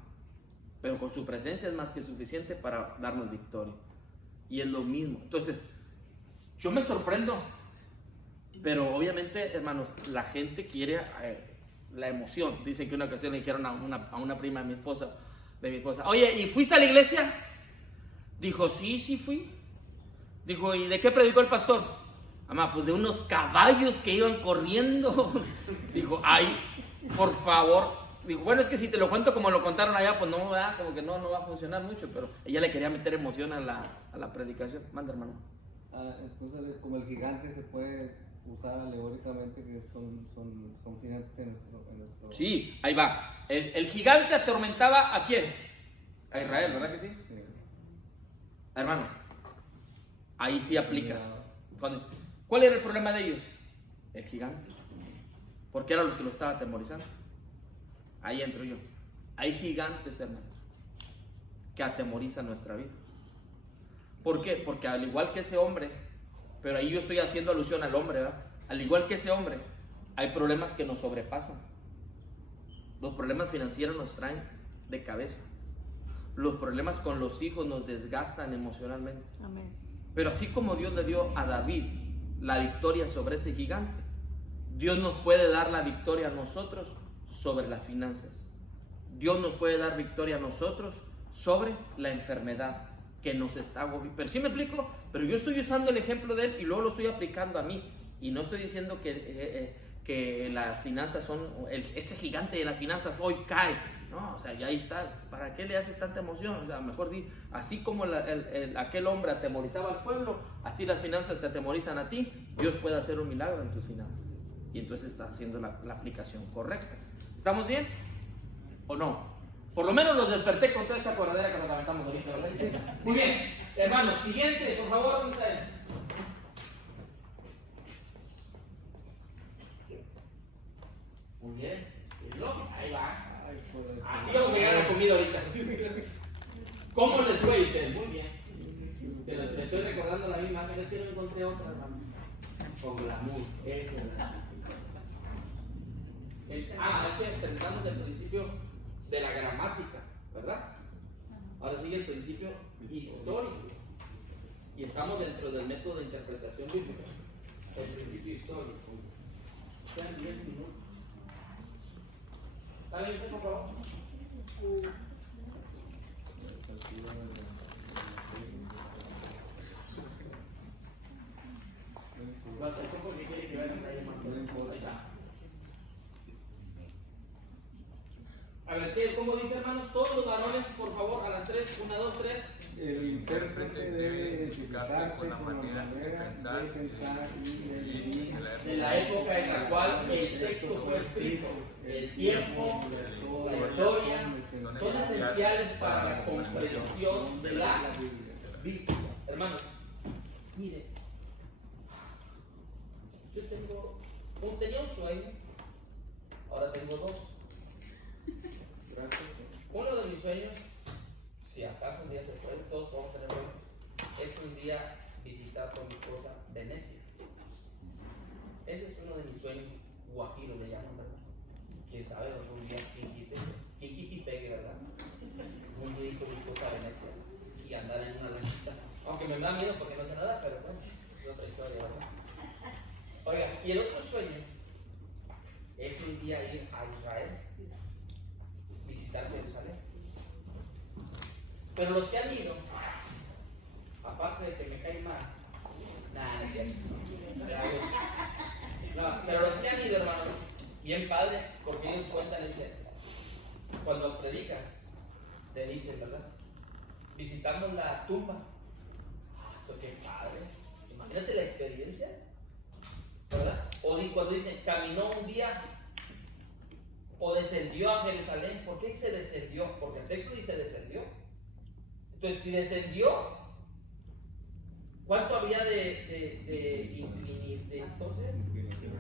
pero con su presencia es más que suficiente para darnos victoria. Y es lo mismo. Entonces, yo me sorprendo, pero obviamente, hermanos, la gente quiere la emoción. Dicen que una ocasión le dijeron a una prima de mi esposa, oye, ¿y fuiste a la iglesia? Dijo, sí fui. Dijo, ¿y de qué predicó el pastor? Mamá, pues de unos caballos que iban corriendo. Dijo, ay, por favor. Dijo, bueno, es que si te lo cuento como lo contaron allá, pues no, ¿verdad? Como que no va a funcionar mucho. Pero ella le quería meter emoción a la predicación. Manda, hermano. Entonces, como el gigante se puede usar alegóricamente, que son gigantes en nuestro... Sí, ahí va. El gigante atormentaba ¿a quién? A Israel, ¿verdad que sí? Sí. Hermano, ahí sí aplica. ¿Cuál era el problema de ellos? El gigante. Porque era lo que lo estaba atemorizando. Ahí entro yo. Hay gigantes, hermanos, que atemorizan nuestra vida. ¿Por qué? Porque al igual que ese hombre, pero ahí yo estoy haciendo alusión al hombre, ¿verdad? Al igual que ese hombre, hay problemas que nos sobrepasan. Los problemas financieros nos traen de cabeza. Los problemas con los hijos nos desgastan emocionalmente. Amén. Pero así como Dios le dio a David la victoria sobre ese gigante, Dios nos puede dar la victoria a nosotros sobre las finanzas. Dios nos puede dar victoria a nosotros sobre la enfermedad que nos está agobiando. Pero sí me explico, pero yo estoy usando el ejemplo de él y luego lo estoy aplicando a mí. Y no estoy diciendo que las finanzas son, ese gigante de las finanzas hoy cae. No, o sea, ya ahí está. ¿Para qué le haces tanta emoción? O sea, mejor di, así como aquel hombre atemorizaba al pueblo, así las finanzas te atemorizan a ti. Dios puede hacer un milagro en tus finanzas. Y entonces está haciendo la aplicación correcta. ¿Estamos bien? ¿O no? Por lo menos los desperté con toda esta corredera que nos aventamos ahorita, ¿verdad? Muy bien. Hermanos, siguiente, por favor, Misael. Muy bien. Ahí va. Así vamos a llegar a la comida ahorita. ¿Cómo les fue a ustedes? Muy bien. Le estoy recordando la misma, pero es que no encontré otra, hermano. Con glamour. Es que presentamos el principio de la gramática, ¿verdad? Ahora sigue el principio histórico. Y estamos dentro del método de interpretación bíblica. El principio histórico. Quedan 10 minutos. ¿Está bien usted, por favor? No sé, eso porque quiere que vayan ahí más. Ahí está. A ver, ¿cómo dice, hermanos? Todos los varones, por favor, a las 3, 1, 2, 3. El intérprete debe identificarse con la manera de pensar y de la época en la cual el texto fue escrito. El tiempo, la historia, son esenciales para la comprensión de la Biblia. Hermanos, miren, yo tenía un sueño, ahora tengo dos. Uno de mis sueños, si acaso un día se puede, todos podemos tener uno, es un día visitar con mi esposa Venecia. Ese es uno de mis sueños, guajiro le llaman, ¿verdad? Quién sabe, un día Kikiti pegue, ¿verdad? Un día con mi esposa a Venecia y andar en una lanchita. Aunque me da miedo porque no sé nada, pero bueno, es otra historia, ¿verdad? Oiga, y el otro sueño es un día ir a Israel, visitar Jerusalén. Pero los que han ido, aparte de que me caen mal, nada, no, pero los que han ido, hermanos, bien padre, porque ellos cuentan el que cuando predican, te dicen, ¿verdad? Visitamos la tumba. Eso qué padre. Imagínate la experiencia, ¿verdad? O cuando dicen, caminó un día o descendió a Jerusalén. ¿Por qué dice descendió? Porque el texto dice descendió. Entonces, si descendió, ¿cuánto había de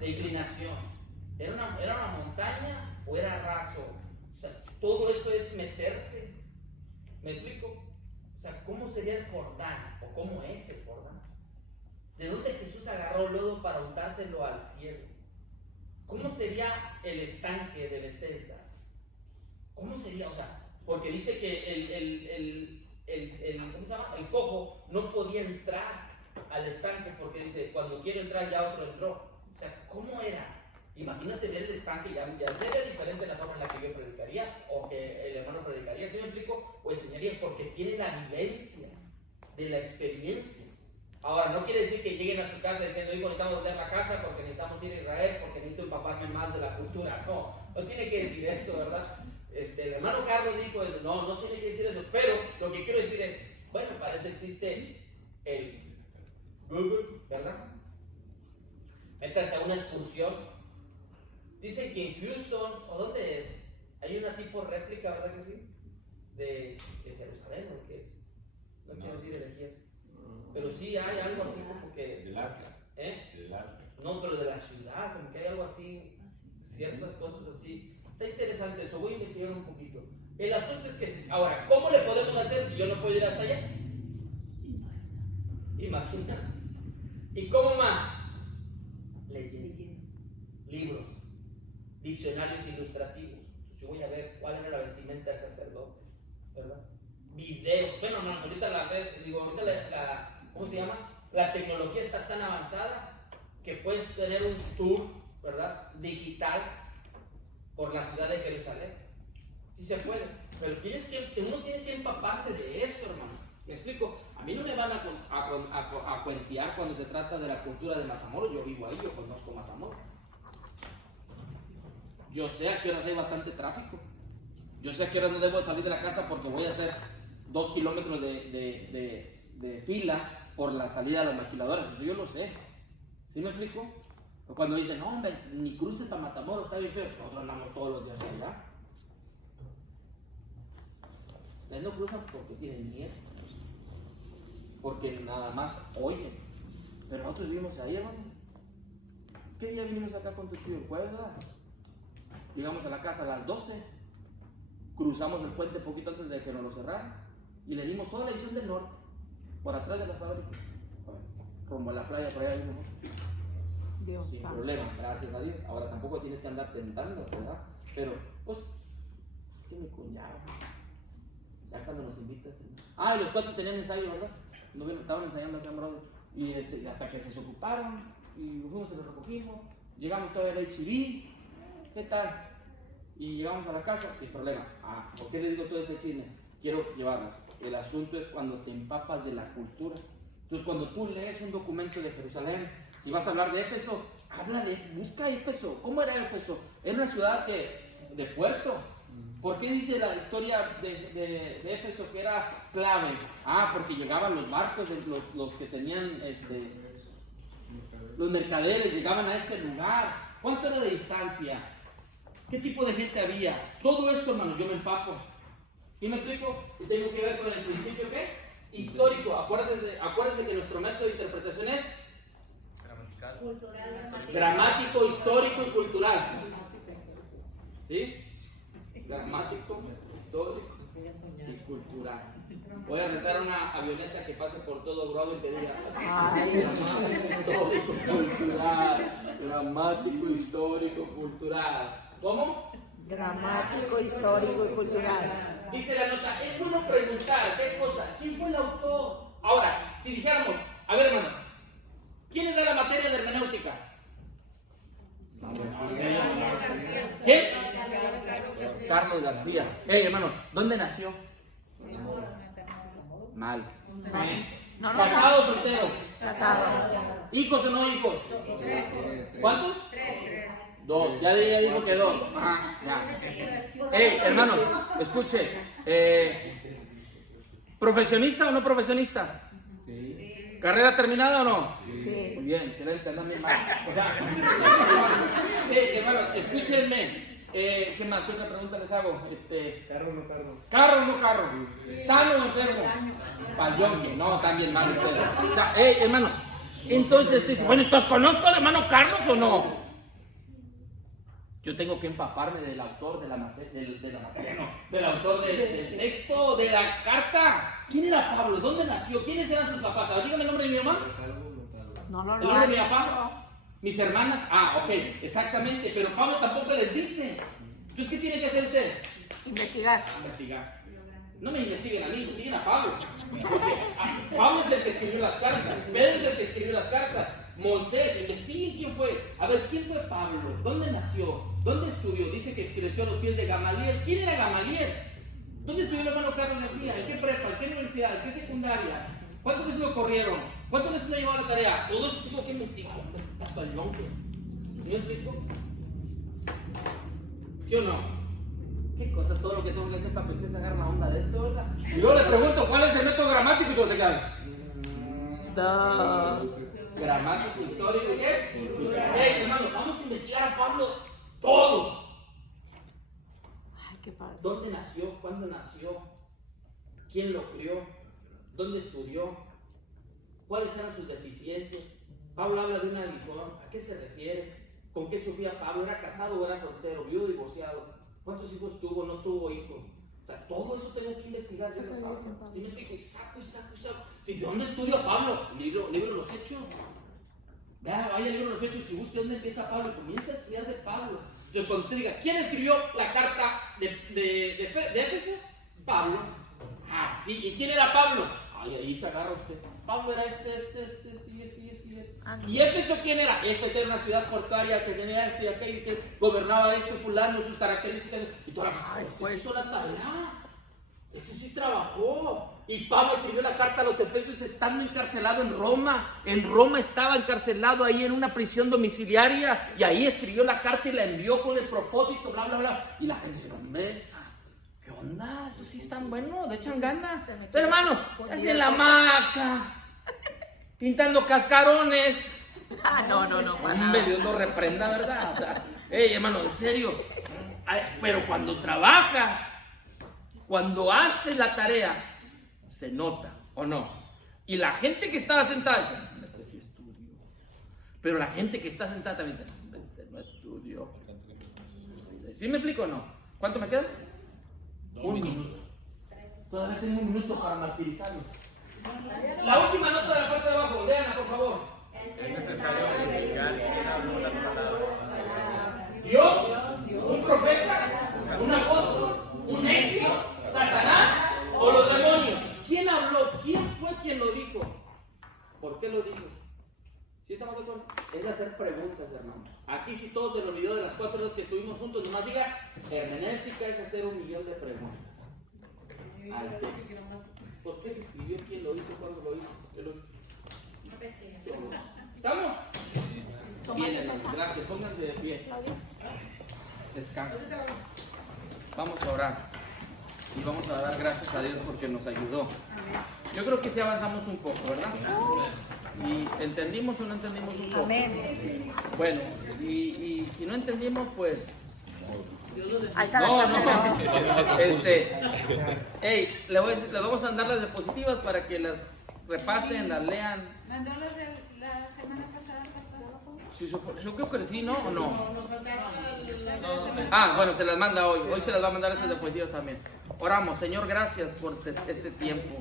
inclinación? ¿Era una montaña o era raso? O sea, todo eso es meterte. ¿Me explico? O sea, ¿cómo sería el Jordán? ¿O cómo es el Jordán? ¿De dónde Jesús agarró lodo para untárselo al cielo? ¿Cómo sería el estanque de Bethesda? ¿Cómo sería? O sea, porque dice que ¿cómo se llama? El cojo no podía entrar al estanque porque dice, cuando quiero entrar ya otro entró. O sea, ¿cómo era? Imagínate ver el estanque, ya sería diferente la forma en la que yo predicaría o que el hermano predicaría. ¿Sí me explico? O enseñaría porque tiene la vivencia de la experiencia. Ahora, no quiere decir que lleguen a su casa diciendo, hijo, necesitamos vender la casa porque necesitamos ir a Israel, porque necesito empaparme más de la cultura. No tiene que decir eso, ¿verdad? El hermano Carlos dijo eso, no tiene que decir eso, pero lo que quiero decir es, bueno, para eso existe el Google, ¿verdad? Métanse a una excursión. Dicen que en Houston, ¿o dónde es? Hay una tipo réplica, ¿verdad que sí? De Jerusalén, ¿o qué es? No quiero decir herejías. Pero sí hay algo así como que... Del arca. ¿Eh? Del arca. No, pero de la ciudad, como que hay algo así, ciertas cosas así. Está interesante eso, voy a investigar un poquito. El asunto es que, ahora, ¿cómo le podemos hacer si yo no puedo ir hasta allá? Imagínate. ¿Y cómo más? Leyendo. Libros. Diccionarios ilustrativos. Yo voy a ver cuál era la vestimenta del sacerdote, ¿verdad? Videos. Bueno, hermanos, ahorita ¿cómo se llama? La tecnología está tan avanzada que puedes tener un tour, ¿verdad? Digital por la ciudad de Jerusalén. Sí se puede, pero uno tiene que empaparse de eso, hermano. ¿Me explico? A mí no me van a cuentear cuando se trata de la cultura de Matamoros. Yo vivo ahí, yo conozco Matamoros. Yo sé a qué horas hay bastante tráfico. Yo sé a qué horas no debo salir de la casa porque voy a hacer 2 kilómetros de fila por la salida de las maquiladoras. Eso yo lo sé. ¿Sí me explico? O cuando dicen, no, hombre, ni cruces para Matamoros, está bien feo. Nosotros andamos todos los días allá. Ustedes no cruzan porque tienen miedo. porque nada más oyen. Pero nosotros vivimos ahí, hermano. ¿Qué día vinimos acá con tu tío? El jueves, ¿verdad? Llegamos a la casa a las 12. Cruzamos el puente poquito antes de que nos lo cerraran. Y le dimos toda la visión del norte. Por atrás de las fábricas. Rumbo a la playa, por allá mismo. Dios Sin santo. problema, gracias a Dios. Ahora tampoco tienes que andar tentando, ¿verdad? Pero, pues, es que mi cuñado. Ya cuando nos invitas. Y los 4 tenían ensayo, ¿verdad? Estaban ensayando acá en Brother. Y hasta que se desocuparon. Y fuimos y los recogimos. Llegamos todavía al HIV. ¿Qué tal? Y llegamos a la casa sin problema. ¿Por qué le digo todo este chisme? Quiero llevarnos. El asunto es cuando te empapas de la cultura. Entonces, cuando tú lees un documento de Jerusalén, si vas a hablar de Éfeso, busca Éfeso. ¿Cómo era Éfeso? Era una ciudad de puerto. ¿Por qué dice la historia de Éfeso que era clave? Porque llegaban los barcos, los que tenían, los mercaderes llegaban a este lugar. ¿Cuánto era de distancia? ¿Qué tipo de gente había? Todo esto, hermano, yo me empapo. ¿Sí me explico? Y tengo que ver con el principio, ¿qué? Histórico. Acuérdense que nuestro método de interpretación es gramático, histórico y cultural. ¿Sí? Gramático, histórico y cultural. Voy a rentar una avioneta que pase por todo Broadway y que diga gramático, histórico, cultural. Gramático, histórico, cultural. ¿Cómo? Gramático, histórico y cultural. Dice la nota, es bueno preguntar, ¿qué cosa? ¿Quién fue el autor? Ahora, si dijéramos, a ver, hermano, ¿quién da la materia de hermenéutica? ¿Quién? Carlos García. Hermano, ¿dónde nació? Mal. No, ¿Casado o soltero? Casados. ¿Hijos o no hijos? ¿Cuántos? 2, ya digo que 2. Ya. Hermanos, escuche. ¿Profesionista o no profesionista? Sí. ¿Carrera terminada o no? Sí. Muy bien, excelente, anda bien mal. O sea, hermanos, escúchenme. ¿Qué más? ¿Qué otra pregunta les hago? Carro o no carro. ¿Carro o no carro? ¿Sano o enfermo? Payonque, no, también mal ustedes. O sea, hermano, entonces dice, bueno, entonces ¿conozco al hermano Carlos o no? Yo tengo que empaparme del autor de la materia, del autor del texto, de la carta. ¿Quién era Pablo? ¿Dónde nació? ¿Quiénes eran sus papás? A ver, dígame el nombre de mi mamá. No ¿El lo nombre de mi han papá? dicho. ¿Mis hermanas? Ok, exactamente. Pero Pablo tampoco les dice. Entonces, ¿qué tiene que hacer usted? Investigar. Investigar. No me investiguen a mí, investiguen a Pablo. Porque Pablo es el que escribió las cartas. Pedro es el que escribió las cartas. Moisés, investiguen quién fue. A ver, ¿quién fue Pablo? ¿Dónde nació? ¿Dónde estudió? Dice que creció a los pies de Gamaliel. ¿Quién era Gamaliel? ¿Dónde estudió el hermano Carlos García? ¿En qué prepa? ¿En qué universidad? ¿En qué secundaria? ¿Cuántas veces lo corrieron? ¿Cuántas veces le llevaron la tarea? Todo eso tengo que investigar. Este paso al yonque. ¿Sí me explico? ¿Sí o no? ¿Qué cosas? Todo lo que tengo que hacer para que usted se agarre la onda de esto, ¿verdad? Y luego le pregunto, ¿cuál es el método gramático? Y todo se cae. Gramático, histórico, ¿y qué? Hermano, vamos a investigar a Pablo todo. Ay, qué padre. ¿Dónde nació? ¿Cuándo nació? ¿Quién lo crió? ¿Dónde estudió? ¿Cuáles eran sus deficiencias? Pablo habla de un aguijón. ¿A qué se refiere? ¿Con qué sufría Pablo? ¿Era casado o era soltero? ¿Viudo, divorciado? ¿Cuántos hijos tuvo? ¿No tuvo hijos? O sea, todo eso tengo que investigar. ¿Sí me explico? Y saco. ¿De dónde estudia Pablo? Libro de los Hechos. Vaya al libro de los Hechos y busque dónde empieza Pablo. Comienza a estudiar de Pablo. Entonces, cuando usted diga, ¿quién escribió la carta de Éfeso? Pablo. Sí. ¿Y quién era Pablo? Ahí se agarra usted. Pablo era este. ¿Y Éfeso quién era? Éfeso era una ciudad portuaria que tenía esto y aquello, que gobernaba esto, fulano, sus características. Y toda la hizo la tarea. Ese sí trabajó. Y Pablo escribió la carta a los Efesios estando encarcelado en Roma. En Roma estaba encarcelado ahí en una prisión domiciliaria. Y ahí escribió la carta y la envió con el propósito, bla, bla, bla. Y la gente dice, ¿qué onda? Eso sí es tan bueno, le echan ganas. Pero hermano, así en la hamaca, pintando cascarones. No. Hombre, Dios lo reprenda, ¿verdad? O sea, hermano, en serio. Pero cuando trabajas, cuando haces la tarea, se nota, ¿o no? Y la gente que estaba sentada dice, este sí estudió. Pero la gente que está sentada también dice, este no estudió. ¿Sí me explico o no? ¿Cuánto me queda? 1 minuto. Todavía tengo 1 minuto para martirizarlo. La última nota de la parte de abajo, léanla por favor. Es necesario verificar quién habló las palabras. Dios, un profeta, un apóstol, un necio, Satanás o los demonios. ¿Quién habló? ¿Quién fue quien lo dijo? ¿Por qué lo dijo? ¿Sí estamos de acuerdo? Es hacer preguntas, hermano. Aquí si todos se lo olvidó de las 4 horas que estuvimos juntos, nomás diga, hermenéutica es hacer 1.000.000 de preguntas al texto. ¿Por qué se escribió? ¿Quién lo hizo? ¿Cuándo lo hizo? ¿Por qué lo hizo? ¿Estamos? Bien, hermanos, gracias. Pónganse de pie. Descansen. Vamos a orar. Y vamos a dar gracias a Dios porque nos ayudó. Yo creo que sí avanzamos un poco, ¿verdad? ¿Y entendimos o no entendimos un poco? Amén. Bueno, y si no entendimos, pues... Ahí está la clase de la Hey, les vamos a dar las diapositivas para que las repasen, las lean. ¿Mandó las de la semana pasada? Sí, yo creo que sí, ¿no? ¿O no? Nos mandaron Bueno, se las manda hoy. Hoy se las va a mandar esas diapositivas también. Oramos, Señor, gracias por este tiempo.